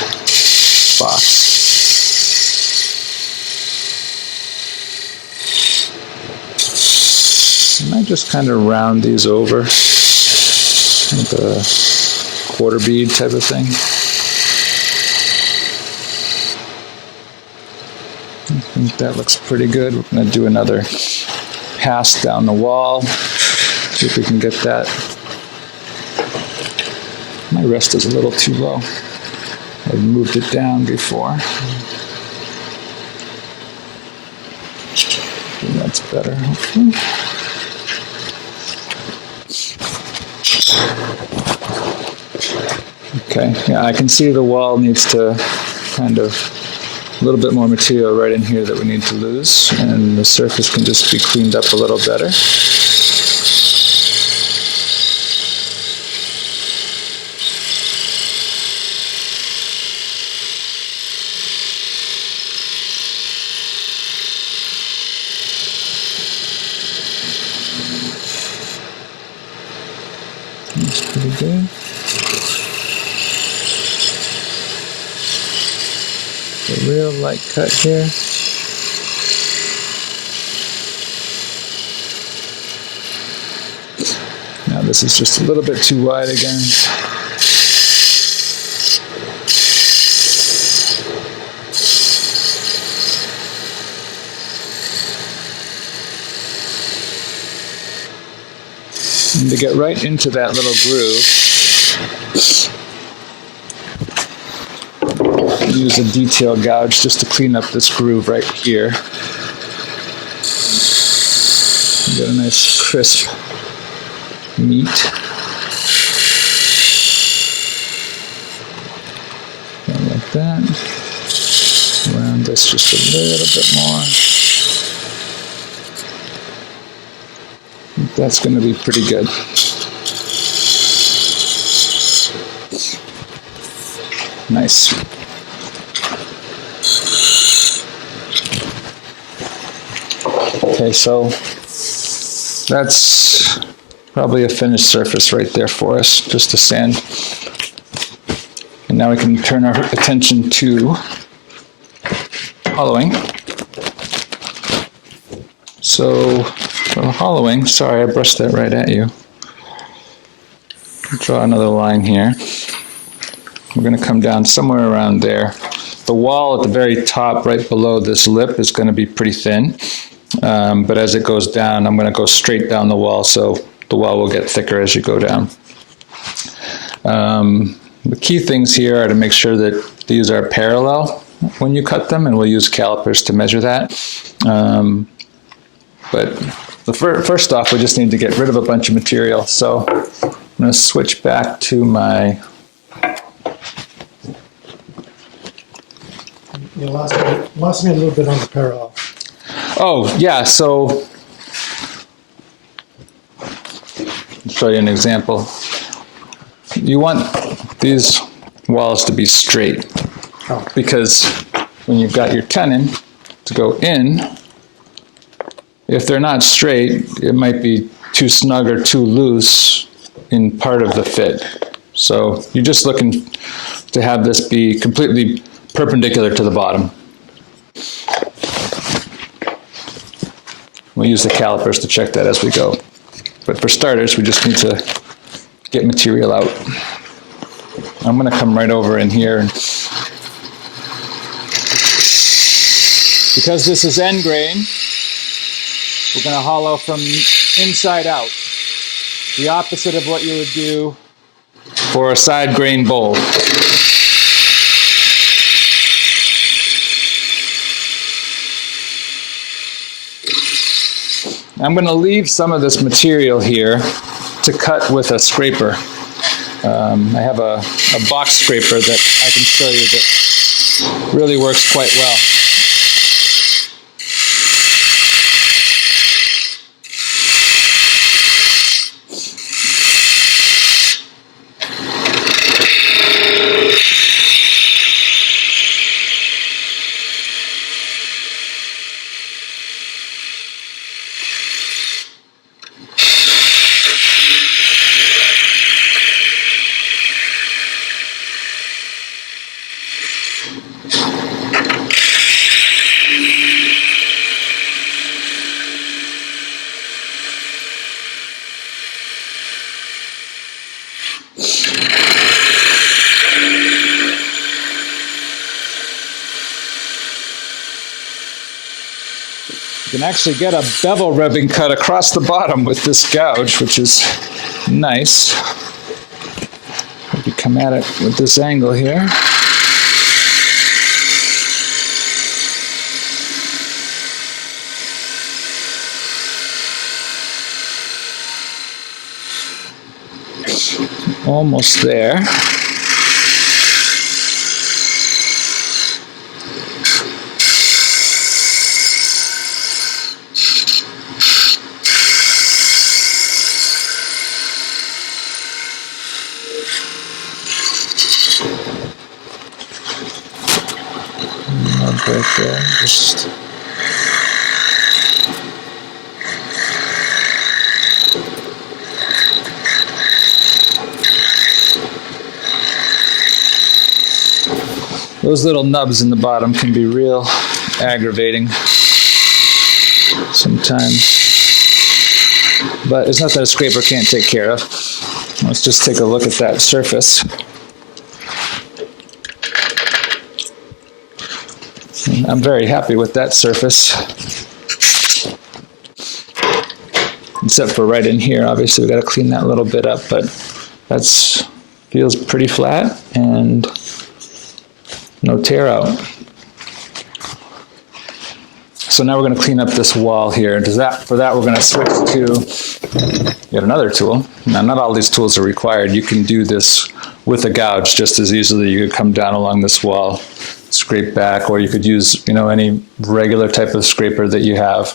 box. And I just kind of round these over with a quarter bead type of thing. I think that looks pretty good. We're going to do another pass down the wall. See if we can get that. My rest is a little too low. I moved it down before. I think that's better, hopefully. Okay, yeah, I can see the wall needs to kind of a little bit more material right in here that we need to lose, and the surface can just be cleaned up a little better. That's pretty good. A real light cut here. Now this is just a little bit too wide again. And to get right into that little groove, use a detail gouge just to clean up this groove right here. Get a nice crisp meat. Like that. Round this just a little bit more. That's going to be pretty good. Nice. Okay, so that's probably a finished surface right there for us, just to sand. And now we can turn our attention to hollowing. So for hollowing, sorry, I brushed that right at you. Draw another line here. We're going to come down somewhere around there. The wall at the very top, right below this lip, is going to be pretty thin. But as it goes down, I'm going to go straight down the wall, so the wall will get thicker as you go down. The key things here are to make sure that these are parallel when you cut them, and we'll use calipers to measure that. But first off, we just need to get rid of a bunch of material. So I'm going to switch back to my... You lost me a little bit on the parallel. Oh, yeah, so I'll show you an example. You want these walls to be straight, because when you've got your tenon to go in, if they're not straight, it might be too snug or too loose in part of the fit. So you're just looking to have this be completely perpendicular to the bottom. We'll use the calipers to check that as we go. But for starters, we just need to get material out. I'm going to come right over in here. And because this is end grain, we're going to hollow from inside out. The opposite of what you would do for a side grain bowl. I'm going to leave some of this material here to cut with a scraper. I have a box scraper that I can show you that really works quite well. You can actually get a bevel ribbon cut across the bottom with this gouge, which is nice. If you come at it with this angle here. Almost there. Right there, just those little nubs in the bottom can be real aggravating sometimes, but it's nothing a scraper can't take care of. Let's just take a look at that surface. I'm very happy with that surface, except for right in here. Obviously, we got to clean that little bit up, but that's feels pretty flat and no tear out. So now we're going to clean up this wall here. For that, we're going to switch to yet another tool. Now, not all these tools are required. You can do this with a gouge just as easily. You could come down along this wall, scrape back, or you could use, any regular type of scraper that you have.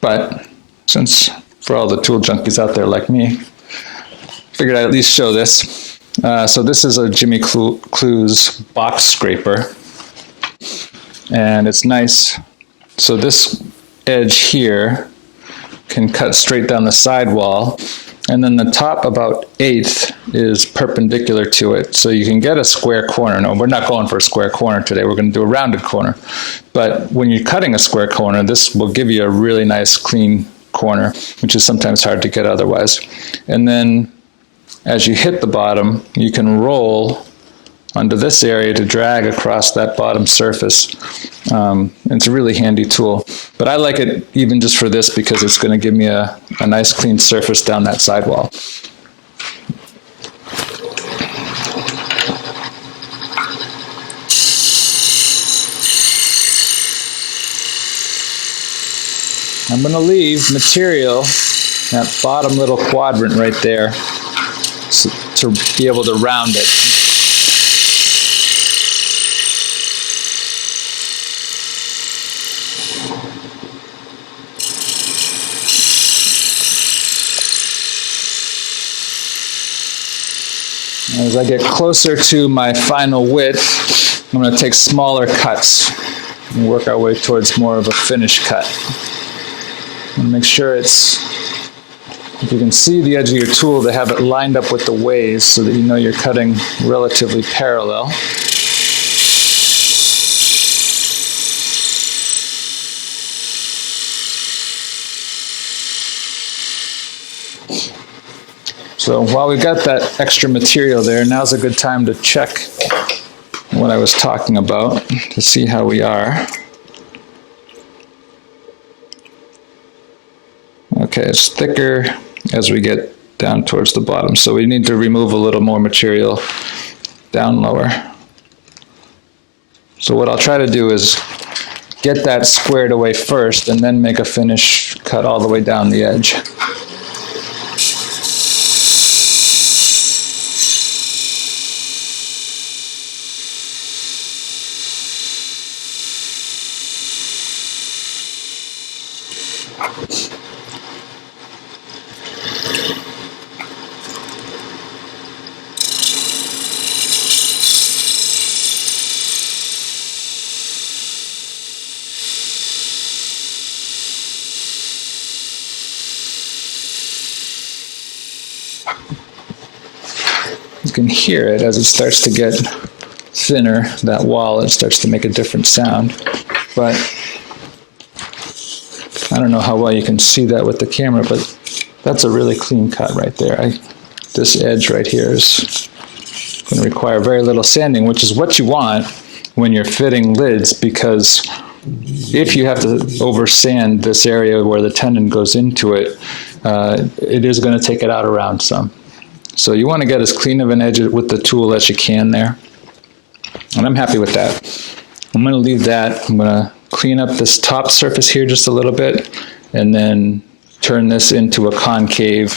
But since for all the tool junkies out there like me, figured I'd at least show this. So this is a Jimmy Clue's box scraper, and it's nice. So this edge here can cut straight down the side wall, and then the top about 1/8 is perpendicular to it, so you can get a square corner. No, we're not going for a square corner today. We're going to do a rounded corner. But when you're cutting a square corner, this will give you a really nice clean corner, which is sometimes hard to get otherwise. And then as you hit the bottom, you can roll onto this area to drag across that bottom surface. It's a really handy tool. But I like it even just for this because it's going to give me a nice clean surface down that sidewall. I'm going to leave material, that bottom little quadrant right there, to be able to round it. As I get closer to my final width, I'm going to take smaller cuts and work our way towards more of a finished cut. I'm going to make sure it's, if you can see the edge of your tool, to have it lined up with the ways so that you know you're cutting relatively parallel. So while we've got that extra material there, now's a good time to check what I was talking about to see how we are. Okay, it's thicker as we get down towards the bottom, so we need to remove a little more material down lower. So what I'll try to do is get that squared away first and then make a finish cut all the way down the edge. You can hear it as it starts to get thinner, that wall, it starts to make a different sound. But I don't know how well you can see that with the camera, but that's a really clean cut right there. This edge right here is going to require very little sanding, which is what you want when you're fitting lids, because if you have to over sand this area where the tenon goes into it, it is going to take it out around some. So you want to get as clean of an edge with the tool as you can there. And I'm happy with that. I'm going to leave that. I'm going to clean up this top surface here just a little bit, and then turn this into a concave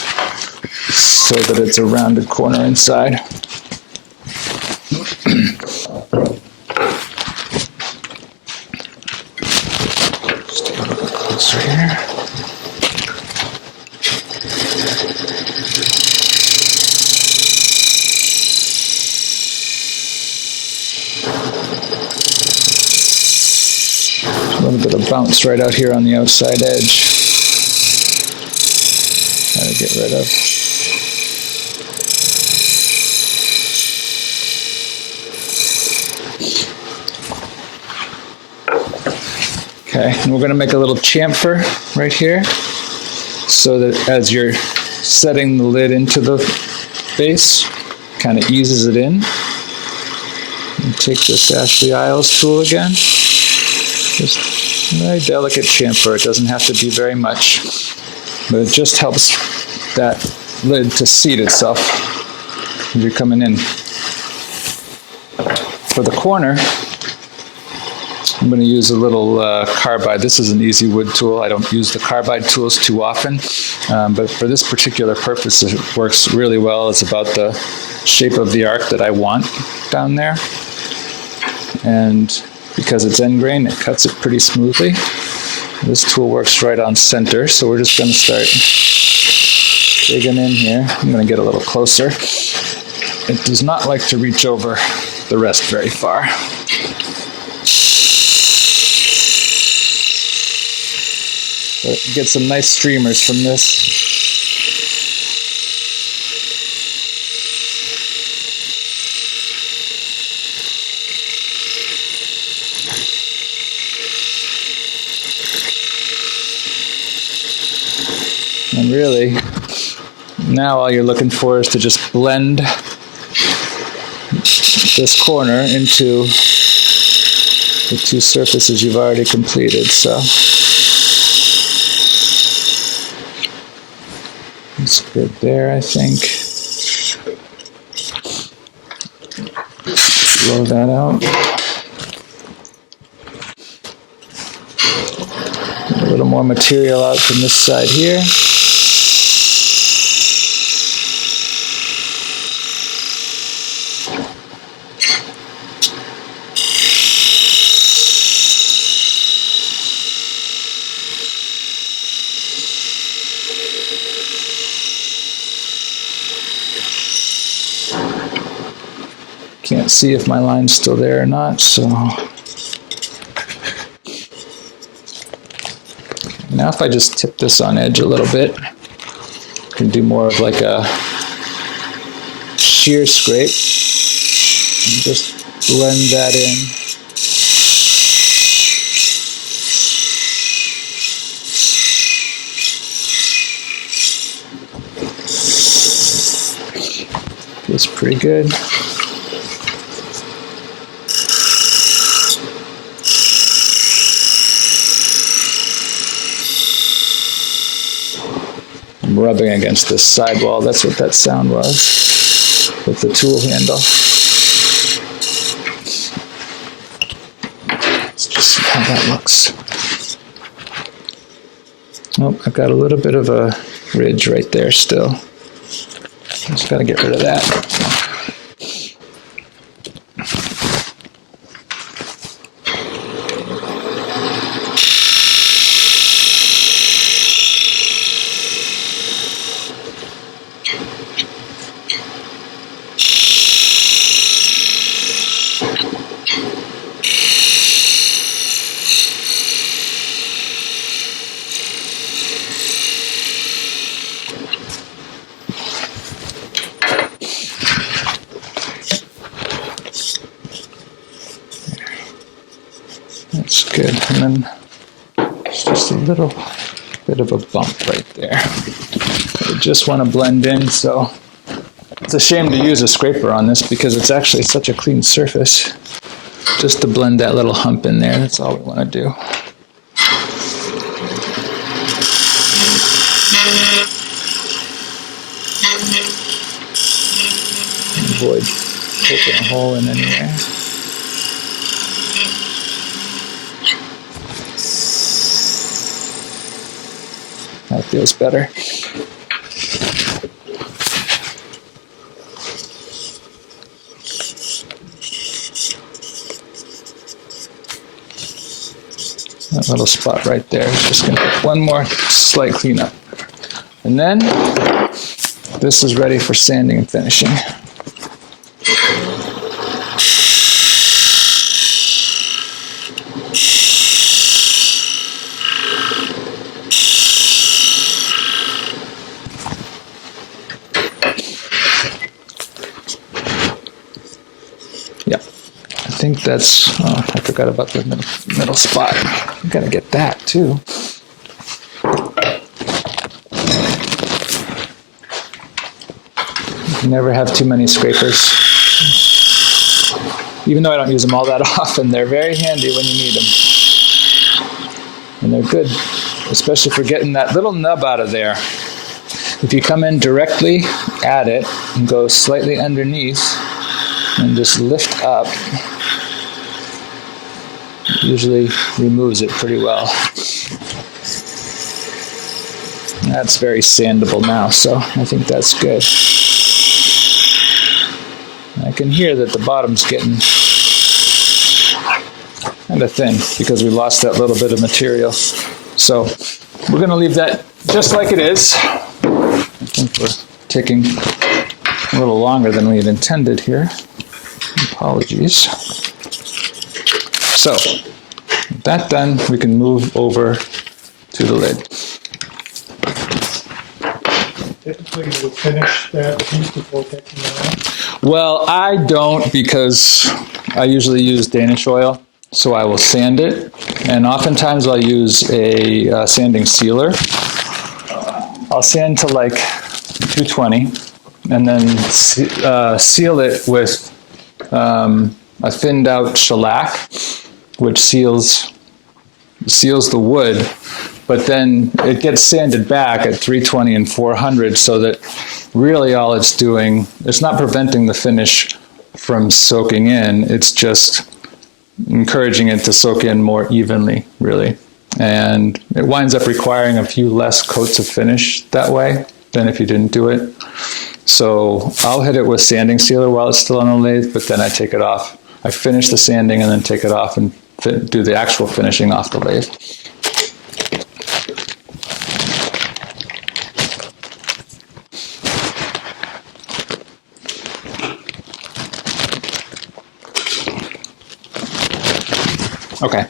so that it's a rounded corner inside. Just take a look closer here. A little bit of bounce right out here on the outside edge. Try to get rid of. Okay, and we're going to make a little chamfer right here so that as you're setting the lid into the base, kind of eases it in. And take this Ashley Isles tool again. Just a very delicate chamfer. It doesn't have to be very much, but it just helps that lid to seat itself as you're coming in. For the corner, I'm going to use a little carbide. This is an easy wood tool. I don't use the carbide tools too often, but for this particular purpose, it works really well. It's about the shape of the arc that I want down there. And because it's end grain, it cuts it pretty smoothly. This tool works right on center, so we're just going to start digging in here. I'm going to get a little closer. It does not like to reach over the rest very far. But get some nice streamers from this. And really, now all you're looking for is to just blend this corner into the two surfaces you've already completed. So it's good there, I think. Blow that out. A little more material out from this side here. Can't see if my line's still there or not, so. Now if I just tip this on edge a little bit, I can do more of like a shear scrape and just blend that in. Feels pretty good. I'm rubbing against this sidewall. That's what that sound was with the tool handle. Let's just see how that looks. Oh, I've got a little bit of a ridge right there still. Just got to get rid of that. That's good. And then it's just a little bit of a bump right there. I just want to blend in, so it's a shame to use a scraper on this because it's actually such a clean surface. Just to blend that little hump in there, that's all we want to do. Avoid poking a hole in anywhere. That feels better. That little spot right there is just going to get one more slight cleanup. And then this is ready for sanding and finishing. I think that's, oh, I forgot about the middle spot. I'm gonna get that too. You never have too many scrapers. Even though I don't use them all that often, they're very handy when you need them. And they're good, especially for getting that little nub out of there. If you come in directly at it and go slightly underneath and just lift up, usually removes it pretty well. That's very sandable now, so I think that's good. I can hear that the bottom's getting kind of thin because we lost that little bit of material. So we're going to leave that just like it is. I think we're taking a little longer than we had intended here. Apologies. So, with that done, we can move over to the lid. Typically, you would finish that piece before taking it out. Well, I don't because I usually use Danish oil, so I will sand it. And oftentimes I'll use a sanding sealer. I'll sand to like 220 and then seal it with a thinned out shellac, which seals the wood, but then it gets sanded back at 320 and 400 so that really all it's doing, it's not preventing the finish from soaking in, it's just encouraging it to soak in more evenly, really. And it winds up requiring a few less coats of finish that way than if you didn't do it. So I'll hit it with sanding sealer while it's still on the lathe, but then I take it off. I finish the sanding and then take it off and do the actual finishing off the lathe. Okay.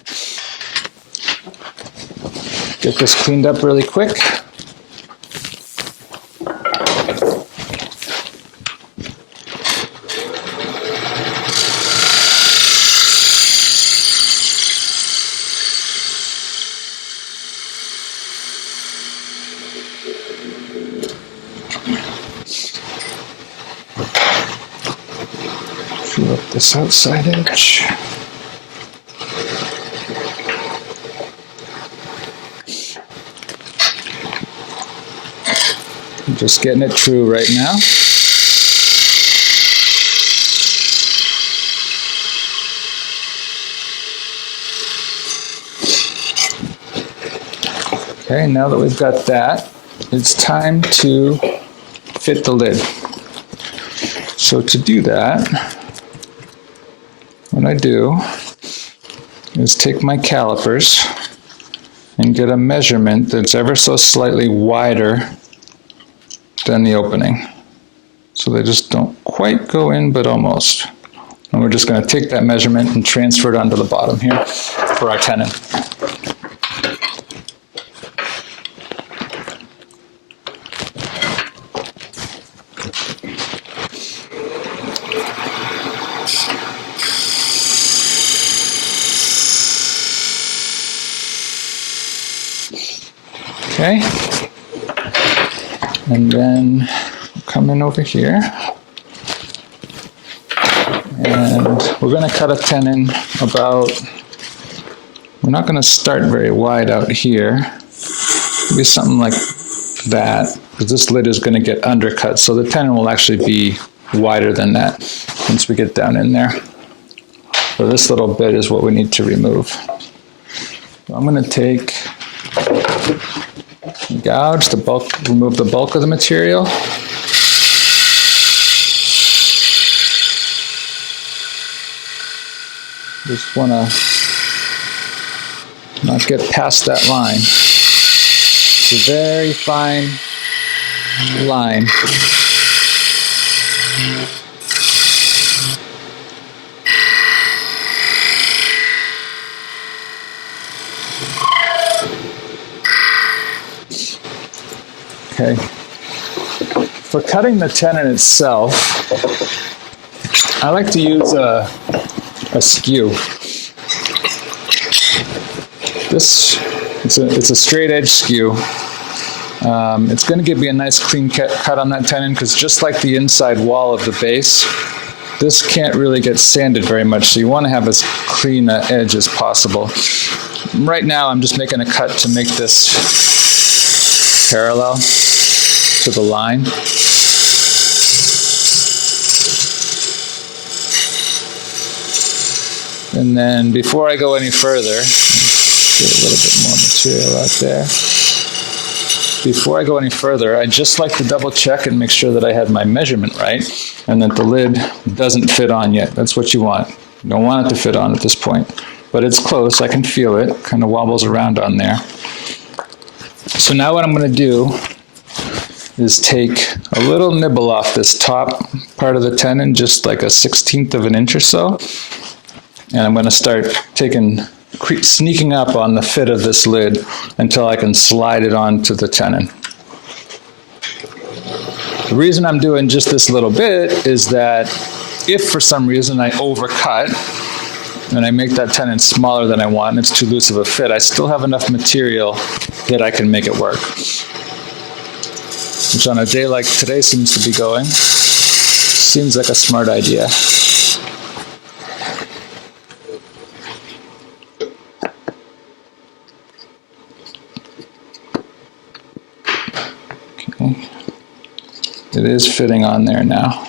Get this cleaned up really quick. Fill up this outside edge. Just getting it true right now. Okay, now that we've got that, it's time to fit the lid. So to do that, what I do is take my calipers and get a measurement that's ever so slightly wider than the opening. So they just don't quite go in, but almost. And we're just going to take that measurement and transfer it onto the bottom here for our tenon. Okay. And then come in over here, and we're going to cut a tenon about, we're not going to start very wide out here, maybe something like that, because this lid is going to get undercut, so the tenon will actually be wider than that once we get down in there. So this little bit is what we need to remove. So I'm going to take, gouge the bulk, remove the bulk of the material. Just want to not get past that line. It's a very fine line. Okay. For cutting the tenon itself, I like to use a skew. It's a straight edge skew. It's going to give me a nice clean cut on that tenon, because just like the inside wall of the base, this can't really get sanded very much, so you want to have as clean an edge as possible. Right now I'm just making a cut to make this parallel to the line. And then before I go any further, get a little bit more material out there. Before I go any further, I just like to double check and make sure that I have my measurement right and that the lid doesn't fit on yet. That's what you want. You don't want it to fit on at this point, but it's close. I can feel it. Kind of wobbles around on there. So now what I'm going to do is take a little nibble off this top part of the tenon, just like 1/16 of an inch or so. And I'm going to start sneaking up on the fit of this lid until I can slide it onto the tenon. The reason I'm doing just this little bit is that if for some reason I overcut and I make that tenon smaller than I want and it's too loose of a fit, I still have enough material that I can make it work. Which on a day like today seems to be going. Seems like a smart idea. Okay. It is fitting on there now.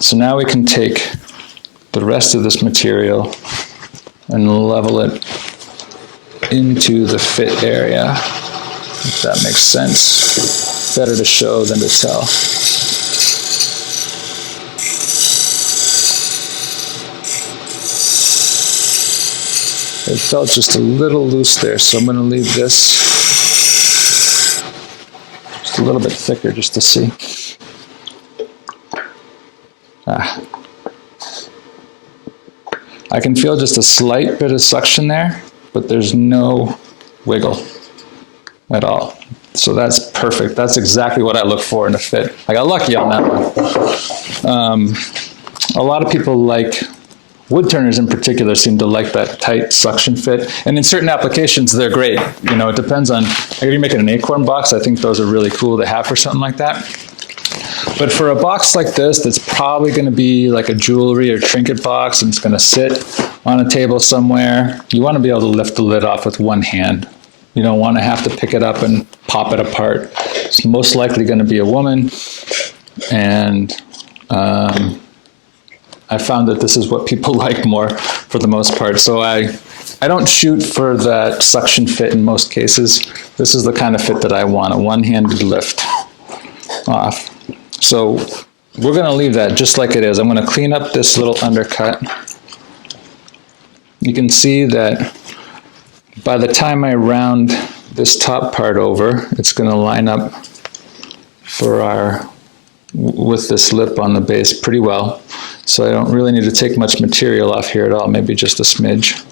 So now we can take the rest of this material and level it into the fit area, if that makes sense. Better to show than to tell. It felt just a little loose there, so I'm going to leave this just a little bit thicker just to see. I can feel just a slight bit of suction there, but there's no wiggle at all. So that's perfect. That's exactly what I look for in a fit. I got lucky on that one. A lot of people like, wood turners in particular seem to like that tight suction fit. And in certain applications, they're great. You know, it depends on, if you're making an acorn box, I think those are really cool to have for something like that. But for a box like this, that's probably going to be like a jewelry or trinket box, and it's going to sit on a table somewhere, you want to be able to lift the lid off with one hand. You don't want to have to pick it up and pop it apart. It's most likely going to be a woman, and I found that this is what people like more for the most part. So I don't shoot for that suction fit in most cases. This is the kind of fit that I want, a one-handed lift off. So we're going to leave that just like it is. I'm going to clean up this little undercut. You can see that by the time I round this top part over, it's going to line up for with this lip on the base pretty well. So I don't really need to take much material off here at all, maybe just a smidge.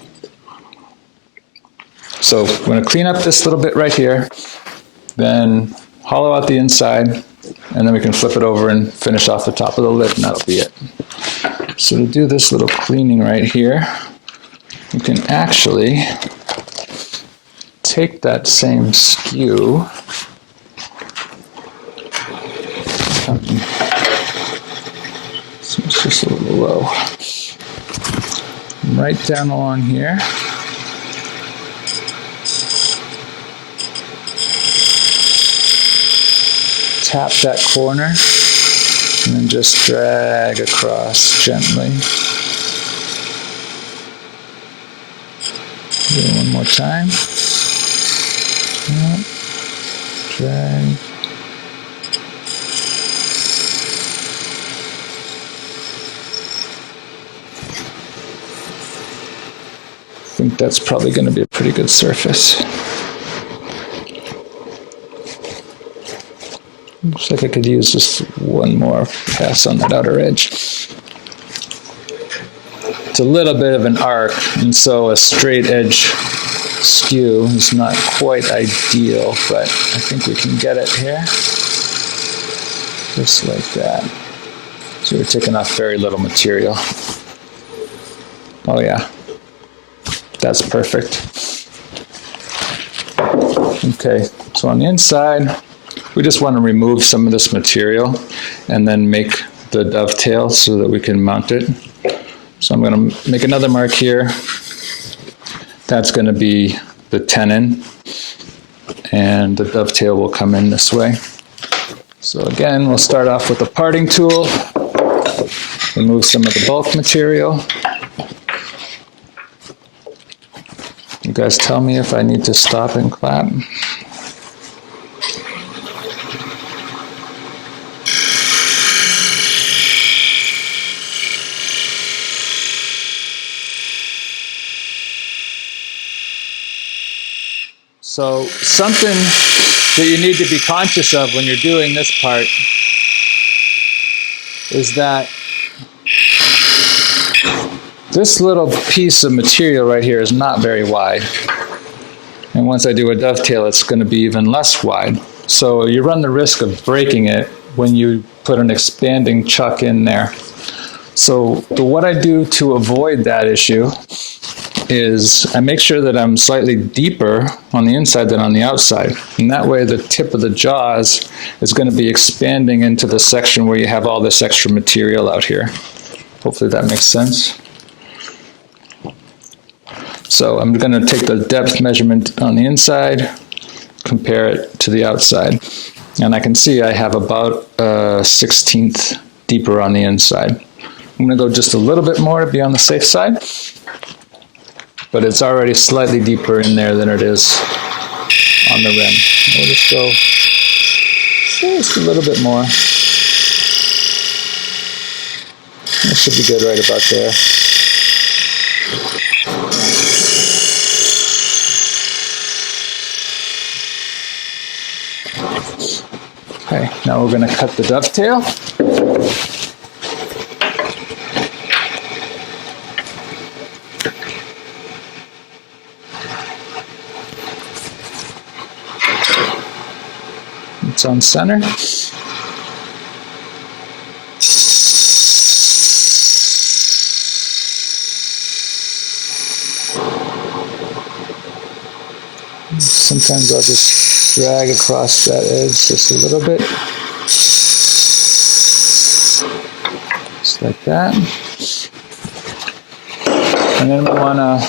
So I'm going to clean up this little bit right here, then hollow out the inside, and then we can flip it over and finish off the top of the lid, and that'll be it. So to do this little cleaning right here, you can actually take that same skew, so it's just a little low, right down along here. Tap that corner and then just drag across gently. Do it one more time. Yep. Drag. I think that's probably going to be a pretty good surface. Looks like I could use just one more pass on that outer edge. It's a little bit of an arc, and so a straight edge skew is not quite ideal, but I think we can get it here. Just like that. So we're taking off very little material. Oh yeah, that's perfect. Okay, so on the inside, we just want to remove some of this material and then make the dovetail so that we can mount it. So I'm going to make another mark here. That's going to be the tenon, and the dovetail will come in this way. So again, we'll start off with a parting tool, remove some of the bulk material. You guys tell me if I need to stop and clap. So something that you need to be conscious of when you're doing this part is that this little piece of material right here is not very wide. And once I do a dovetail, it's going to be even less wide. So you run the risk of breaking it when you put an expanding chuck in there. So what I do to avoid that issue is I make sure that I'm slightly deeper on the inside than on the outside. And that way the tip of the jaws is going to be expanding into the section where you have all this extra material out here. Hopefully that makes sense. So I'm going to take the depth measurement on the inside, compare it to the outside. And I can see I have about a 1/16 deeper on the inside. I'm going to go just a little bit more to be on the safe side. but it's already slightly deeper in there than it is on the rim. We'll just go just a little bit more. That should be good right about there. Okay, now we're going to cut the dovetail. It's on center. Sometimes I'll just drag across that edge just a little bit. Just like that. And then we want to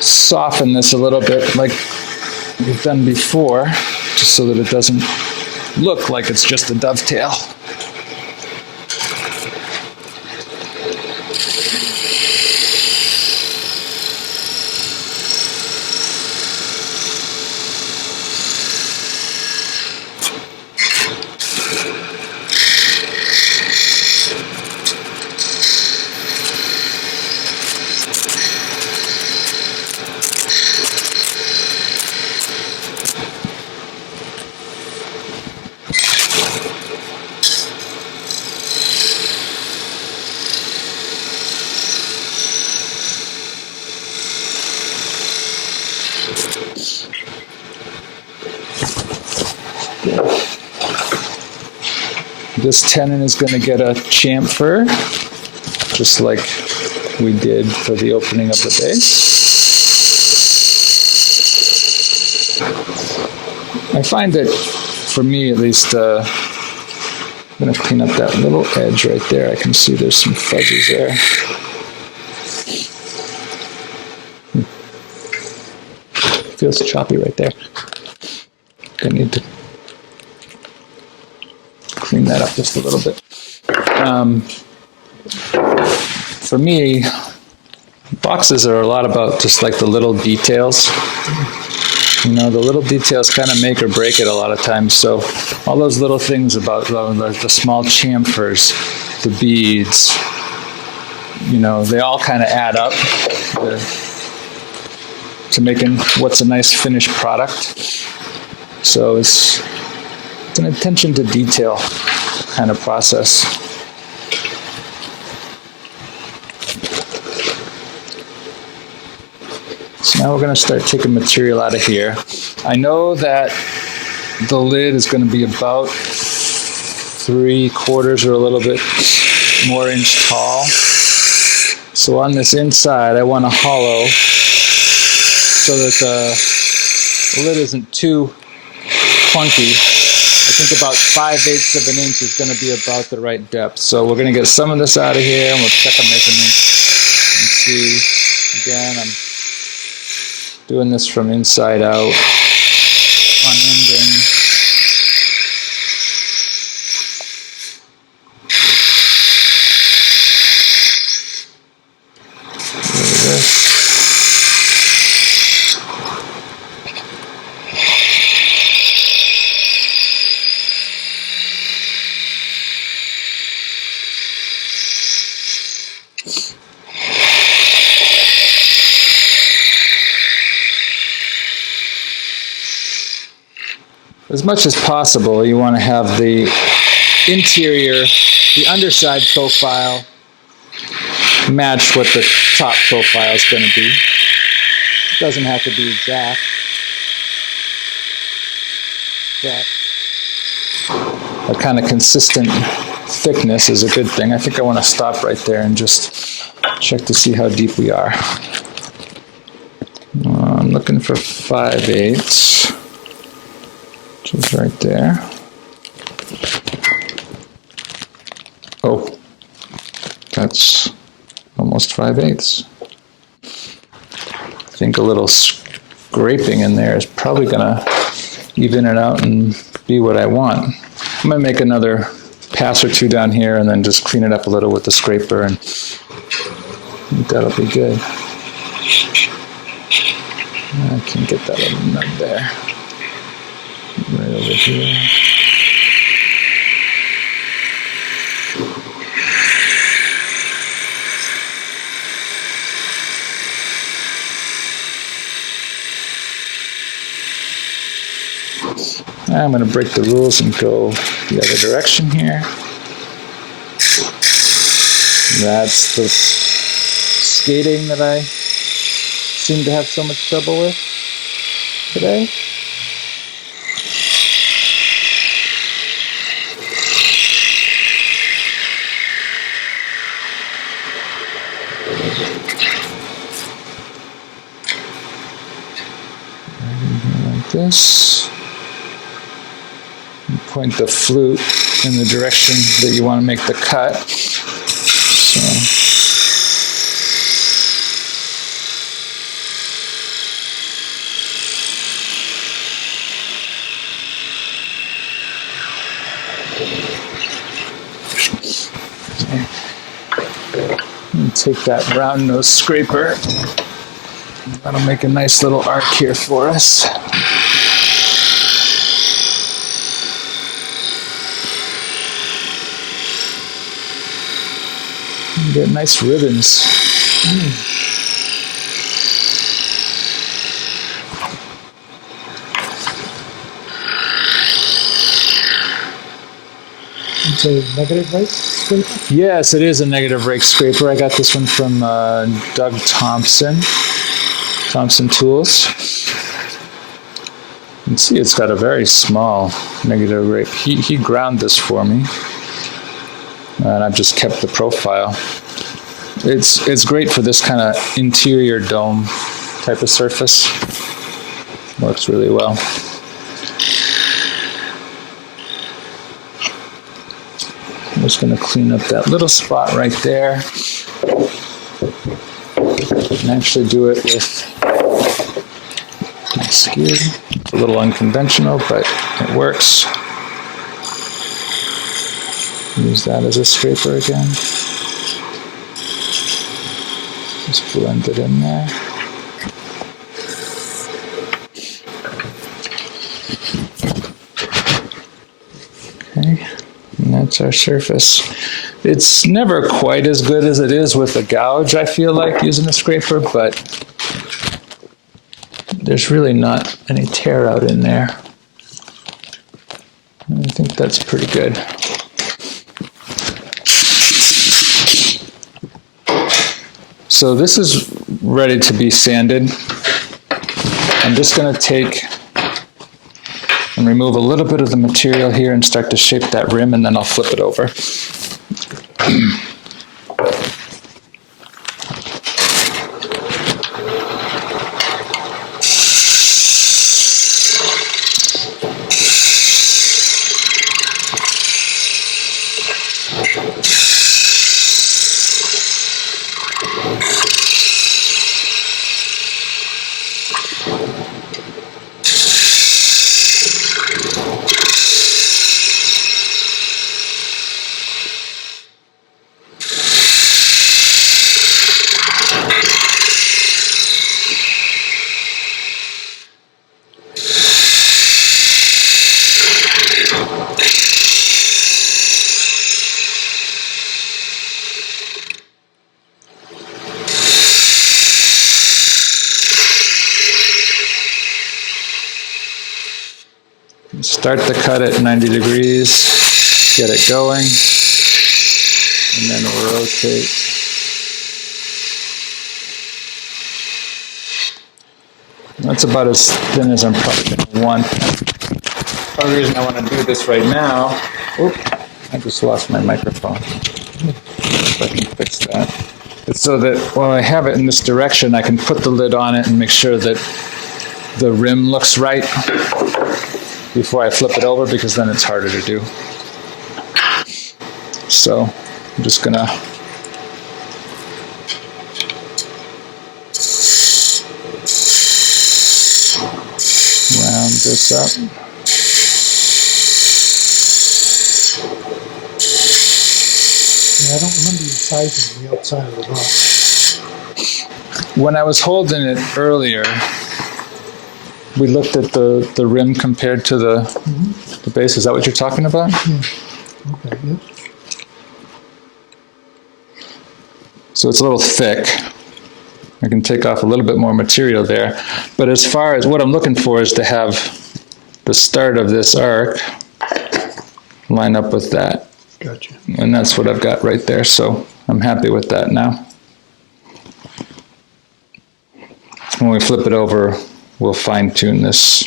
soften this a little bit like we've done before, just so that it doesn't look like it's just a dovetail. This tenon is going to get a chamfer, just like we did for the opening of the base. I find that, for me at least, I'm going to clean up that little edge right there. I can see there's some fuzzies there. Feels choppy right there. I need to clean that up just a little bit. For me, boxes are a lot about just like the little details. You know, the little details kind of make or break it a lot of times. So all those little things about the small chamfers, the beads, you know, they all kind of add up to making what's a nice finished product. So it's an attention to detail kind of process. So now we're going to start taking material out of here. I know that the lid is going to be about 3/4 or a little bit more inch tall. So on this inside, I want to hollow so that the lid isn't too clunky. I think about 5/8 of an inch is going to be about the right depth. So we're going to get some of this out of here, and we'll check a measurement and see. Again, I'm doing this from inside out on ending. As much as possible, you want to have the interior, the underside profile match what the top profile is going to be. It doesn't have to be exact, but a kind of consistent thickness is a good thing. I think I want to stop right there and just check to see how deep we are. I'm looking for 5/8. Which is right there. Oh, that's almost 5/8. I think a little scraping in there is probably gonna even it out and be what I want. I'm gonna make another pass or two down here and then just clean it up a little with the scraper, and that'll be good. Can't get that little nub there. Right over here. I'm going to break the rules and go the other direction here. That's the skating that I seem to have so much trouble with today. Like this. And point the flute in the direction that you want to make the cut. So. And take that round nose scraper. That'll make a nice little arc here for us. And get nice ribbons. It's a negative rake scraper? Yes, it is a negative rake scraper. I got this one from Doug Thompson Tools. You can see it's got a very small negative rake. He ground this for me, and I've just kept the profile. It's great for this kind of interior dome type of surface. Works really well. I'm just going to clean up that little spot right there. And actually do it with my skewer. It's a little unconventional, but it works. Use that as a scraper again. Just blend it in there. Okay, and that's our surface. It's never quite as good as it is with a gouge, I feel like, using a scraper, but there's really not any tear out in there. I think that's pretty good. So this is ready to be sanded. I'm just going to take and remove a little bit of the material here and start to shape that rim, and then I'll flip it over. Start the cut at 90 degrees, get it going, and then we'll rotate. That's about as thin as I'm probably going to want. The only reason I want to do this right now, I just lost my microphone. If I can fix that. It's so that while I have it in this direction, I can put the lid on it and make sure that the rim looks right before I flip it over, because then it's harder to do. So I'm just gonna round this up. Yeah, I don't remember you sizing the outside of the box. When I was holding it earlier, we looked at the rim compared to the base. Is that what you're talking about? Okay, yeah. So it's a little thick. I can take off a little bit more material there. But as far as what I'm looking for is to have the start of this arc line up with that. Gotcha. And that's what I've got right there. So I'm happy with that now. When we flip it over, we'll fine tune this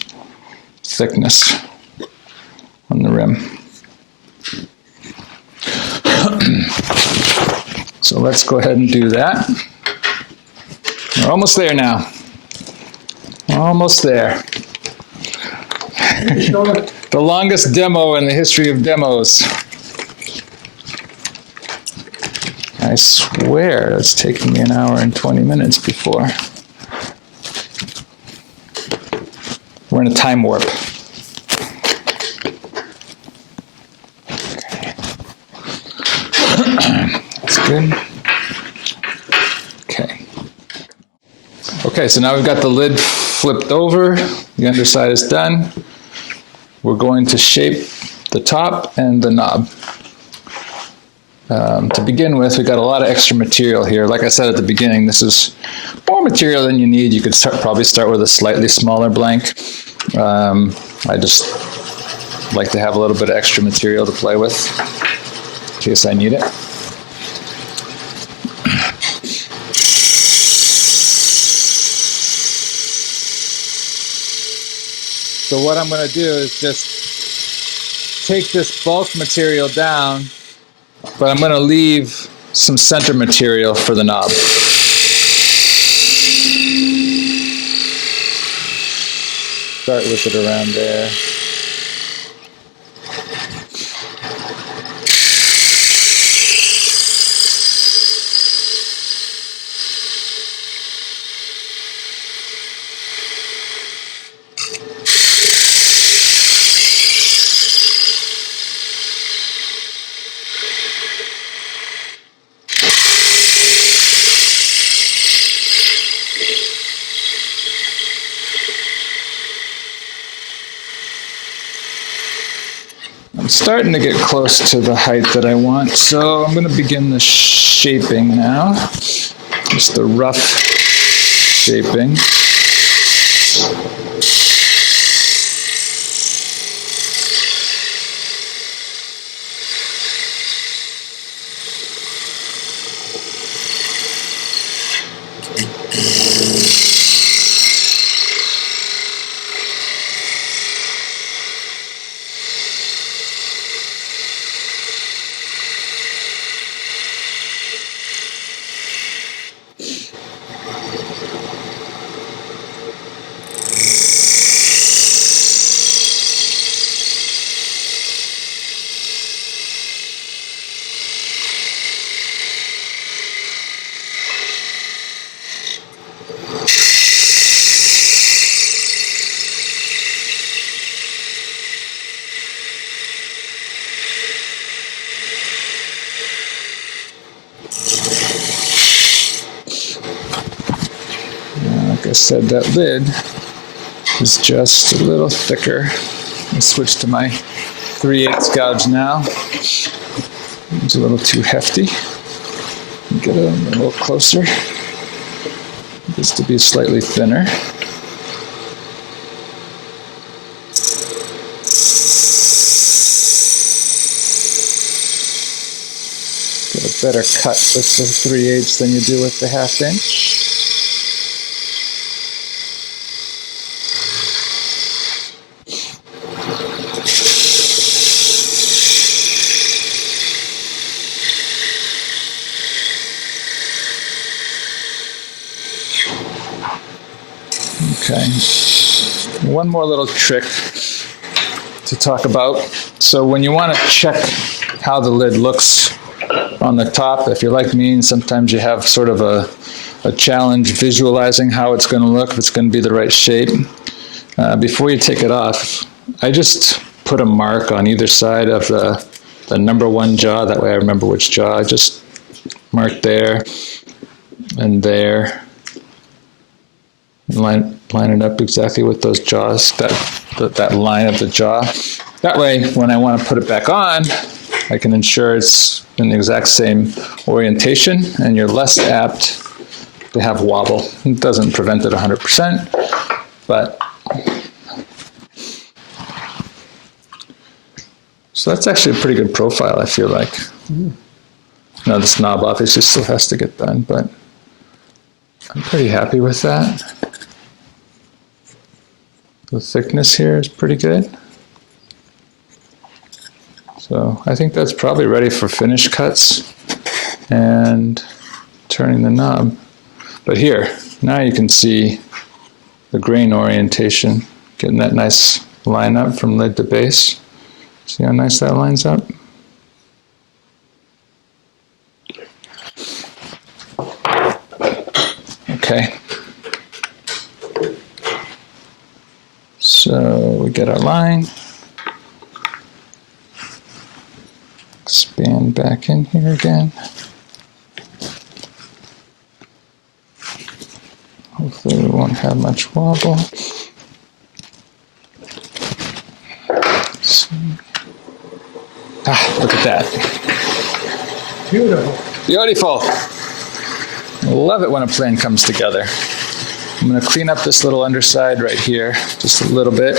thickness on the rim. So let's go ahead and do that. We're almost there now. Almost there. The longest demo in the history of demos. I swear it's taken me an hour and 20 minutes before. We're in a time warp. Okay. That's good. Okay. Okay, so now we've got the lid flipped over. The underside is done. We're going to shape the top and the knob. To begin with, we've got a lot of extra material here. Like I said at the beginning, this is more material than you need. You could probably start with a slightly smaller blank. I just like to have a little bit of extra material to play with in case I need it. So what I'm going to do is just take this bulk material down, but I'm going to leave some center material for the knob. Start with it around there. I'm starting to get close to the height that I want, so I'm going to begin the shaping now. Just the rough shaping. Like I said, that lid is just a little thicker. I'll switch to my 3/8 gouge now. It's a little too hefty. Get it a little closer. Just to be slightly thinner. Get a better cut with the 3/8 than you do with the 1/2 inch. Okay, one more little trick to talk about. So when you want to check how the lid looks on the top, if you're like me and sometimes you have sort of a challenge visualizing how it's going to look, if it's going to be the right shape, before you take it off, I just put a mark on either side of the number 1 jaw. That way I remember which jaw. I just mark there and there line it up exactly with those jaws, that line of the jaw. That way, when I want to put it back on, I can ensure it's in the exact same orientation, and you're less apt to have wobble. It doesn't prevent it 100%, but so that's actually a pretty good profile, I feel like. Now this knob obviously still has to get done, but I'm pretty happy with that. The thickness here is pretty good. So I think that's probably ready for finish cuts and turning the knob. But here, now you can see the grain orientation, getting that nice line up from lid to base. See how nice that lines up? Okay. So we get our line. Expand back in here again. Hopefully we won't have much wobble. Look at that. Beautiful. Beautiful. I love it when a plane comes together. I'm going to clean up this little underside right here just a little bit.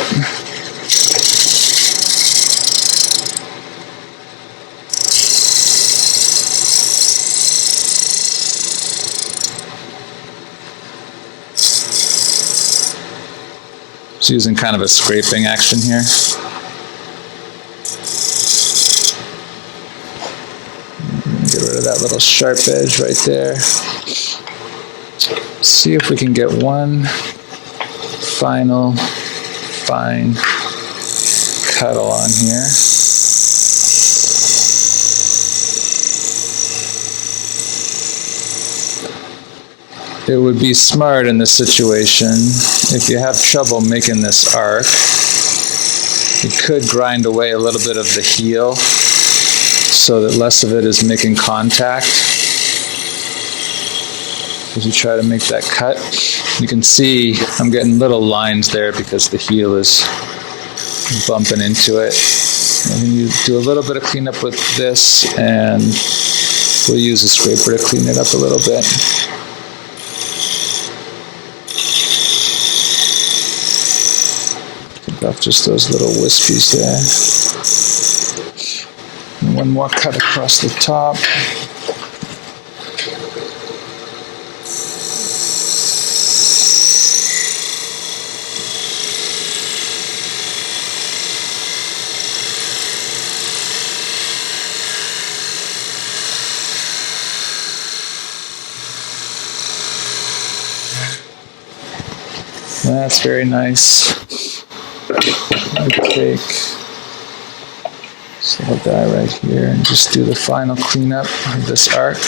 Just using kind of a scraping action here. Get rid of that little sharp edge right there. See if we can get one final fine cut along here. It would be smart in this situation, if you have trouble making this arc, you could grind away a little bit of the heel so that less of it is making contact as you try to make that cut. You can see I'm getting little lines there because the heel is bumping into it. And then you do a little bit of cleanup with this, and we'll use a scraper to clean it up a little bit. Pick off just those little wispies there. And one more cut across the top. That's very nice. I take this little guy right here and just do the final cleanup of this arc.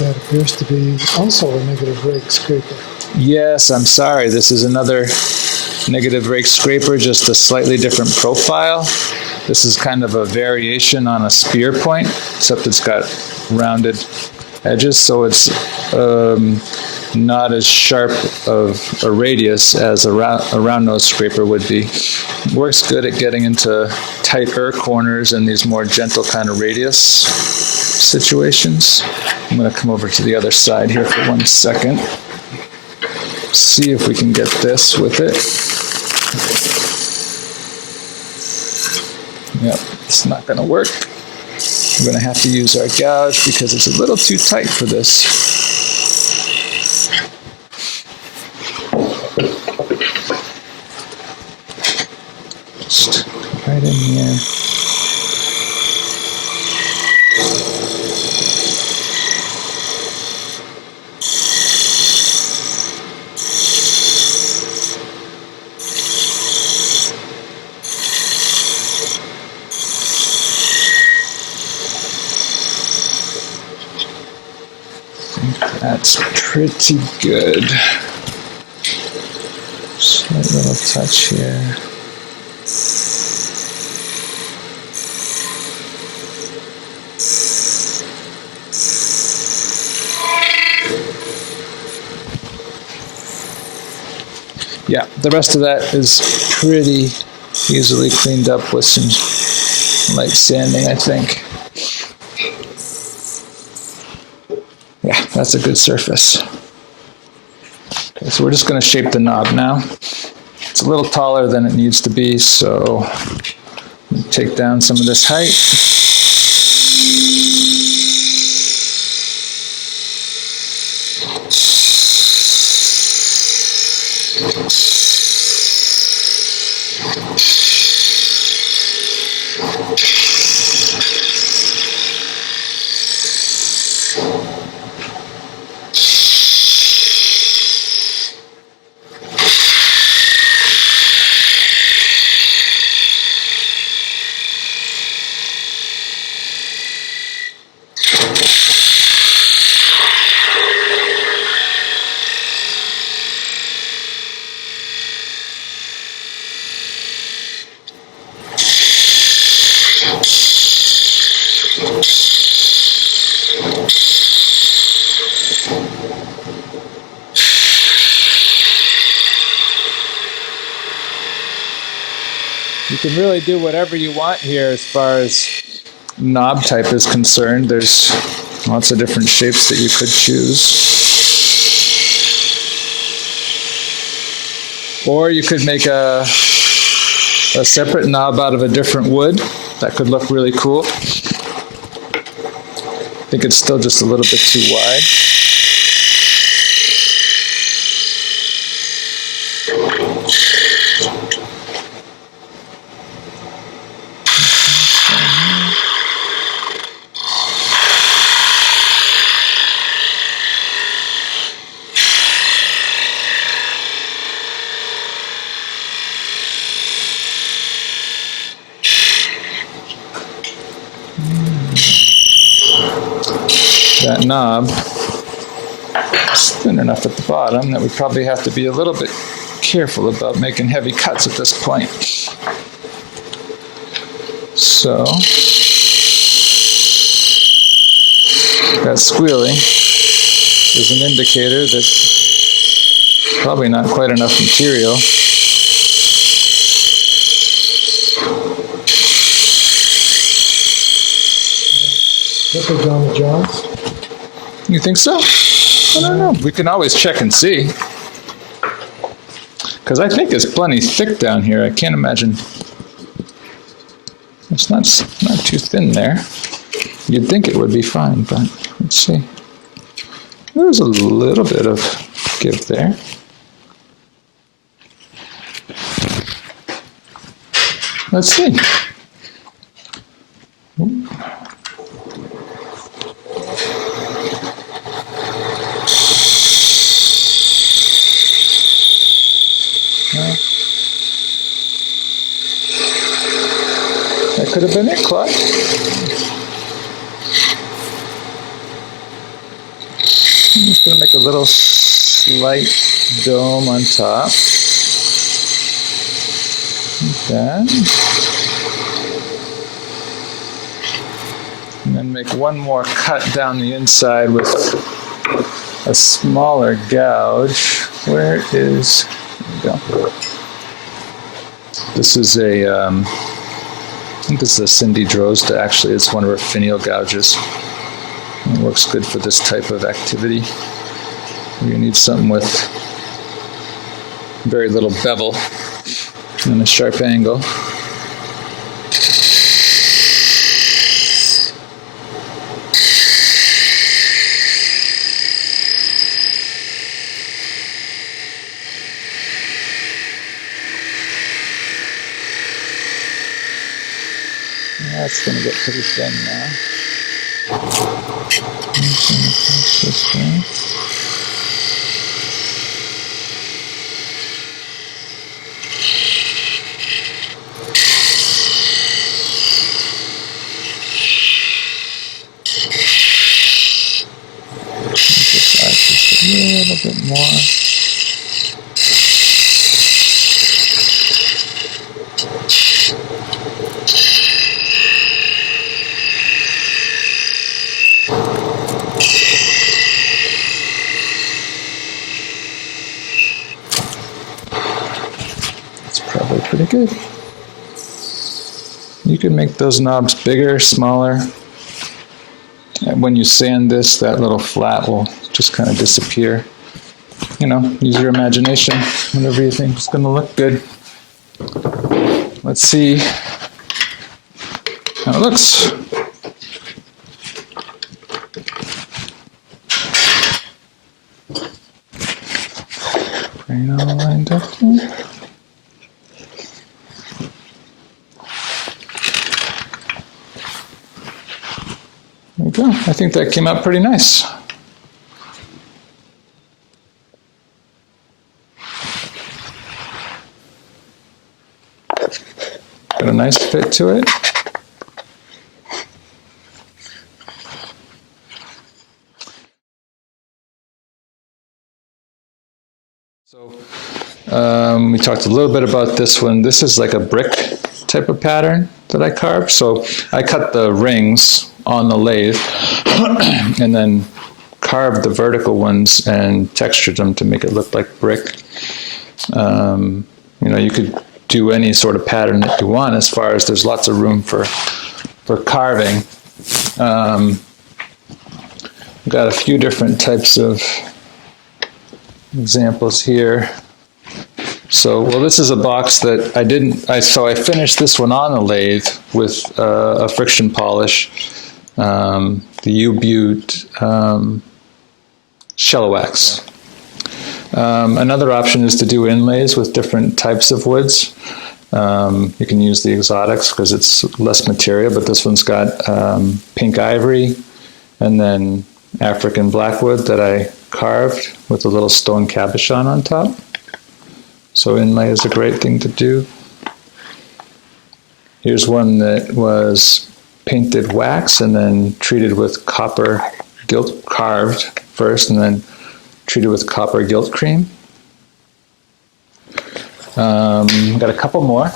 That appears to be also a negative rake scraper. Yes, I'm sorry. This is another negative rake scraper, just a slightly different profile. This is kind of a variation on a spear point, except it's got rounded edges, so it's not as sharp of a radius as a round nose scraper would be. It works good at getting into tighter corners and these more gentle kind of radius situations. I'm going to come over to the other side here for 1 second. See if we can get this with it. Yep, it's not going to work. We're going to have to use our gouge because it's a little too tight for this. Just right in here. That's pretty good. Slight little touch here. Yeah, the rest of that is pretty easily cleaned up with some light sanding, I think. Yeah, that's a good surface. Okay, so we're just going to shape the knob now. It's a little taller than it needs to be, so take down some of this height. You can really do whatever you want here as far as knob type is concerned. There's lots of different shapes that you could choose. Or you could make a separate knob out of a different wood. That could look really cool. I think it's still just a little bit too wide. That knob is thin enough at the bottom that we probably have to be a little bit careful about making heavy cuts at this point. So, that squealing is an indicator that probably not quite enough material. Slippage on the joints. You think so? I don't know. We can always check and see. Because I think it's plenty thick down here. I can't imagine. It's not too thin there. You'd think it would be fine, but let's see. There's a little bit of give there. Let's see. Ooh. That could have been it, Clyde. I'm just going to make a little slight dome on top. Like that. And then make one more cut down the inside with a smaller gouge. Where is... There we go. This is a... I think this is a Cindy Drozda, actually. It's one of her finial gouges. It works good for this type of activity. You need something with very little bevel and a sharp angle. That's going to get pretty thin now. This way. Get this little bit more. It's probably pretty good. You can make those knobs bigger, smaller. And when you sand this, that little flat will just kind of disappear. You know, use your imagination, whatever you think is going to look good. Let's see how it looks. Grain all lined up here. There we go. I think that came out pretty nice. Got a nice fit to it. So we talked a little bit about this one. This is like a brick type of pattern that I carved. So I cut the rings on the lathe and then carved the vertical ones and textured them to make it look like brick. You know, you could do any sort of pattern that you want as far as there's lots of room for carving. We've got a few different types of examples here. So, well, this is a box that I finished this one on the lathe with a friction polish, the U-Butte Shallow Wax. Another option is to do inlays with different types of woods. You can use the exotics because it's less material, but this one's got pink ivory and then African blackwood that I carved with a little stone cabochon on top. So inlay is a great thing to do. Here's one that was painted wax and then treated with copper gilt, carved first and then treated with copper gilt cream. Got a couple more.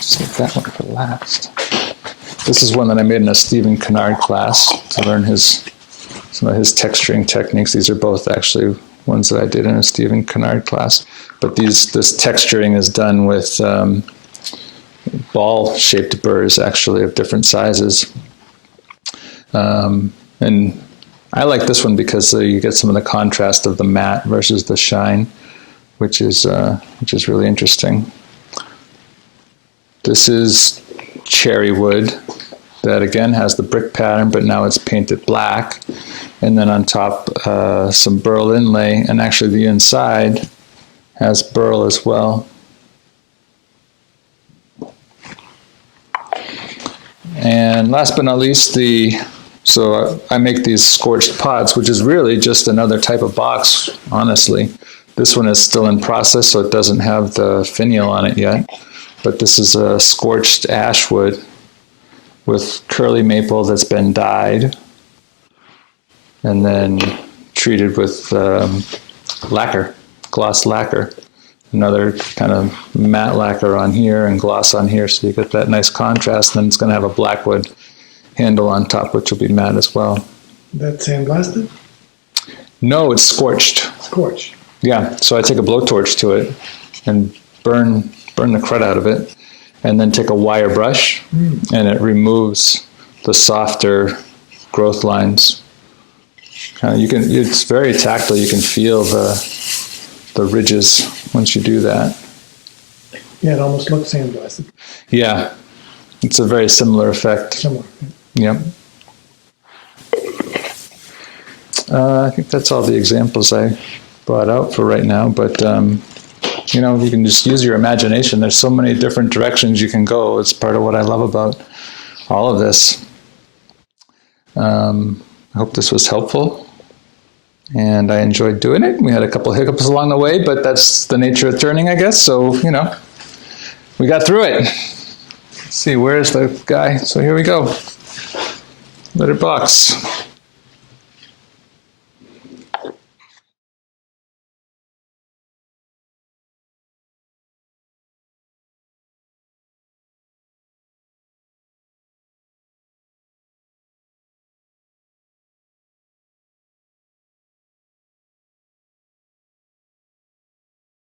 Save that one for last. This is one that I made in a Stephen Kennard class to learn some of his texturing techniques. These are both actually ones that I did in a Stephen Kennard class. But this texturing is done with ball-shaped burrs, actually, of different sizes. And I like this one because you get some of the contrast of the matte versus the shine, which is really interesting. This is cherry wood that again has the brick pattern, but now it's painted black. And then on top, some burl inlay, and actually the inside has burl as well. And last but not least, so I make these scorched pots, which is really just another type of box, honestly. This one is still in process, so it doesn't have the finial on it yet. But this is a scorched ash wood with curly maple that's been dyed and then treated with lacquer, gloss lacquer. Another kind of matte lacquer on here and gloss on here, so you get that nice contrast. And then it's going to have a Blackwood handle on top, which will be matte as well. That sandblasted? No, it's scorched. Scorched. Yeah, so I take a blowtorch to it and burn the crud out of it, and then take a wire brush, and it removes the softer growth lines. It's very tactile. You can feel the ridges once you do that. Yeah, it almost looks sandblasted. Yeah, it's a very similar effect. Similar. Yep. I think that's all the examples I brought out for right now, but you can just use your imagination. There's so many different directions you can go. It's part of what I love about all of this. I hope this was helpful, and I enjoyed doing it. We had a couple hiccups along the way, but that's the nature of turning, I guess. So, we got through it. Let's see, where's the guy? So here we go. Let it box.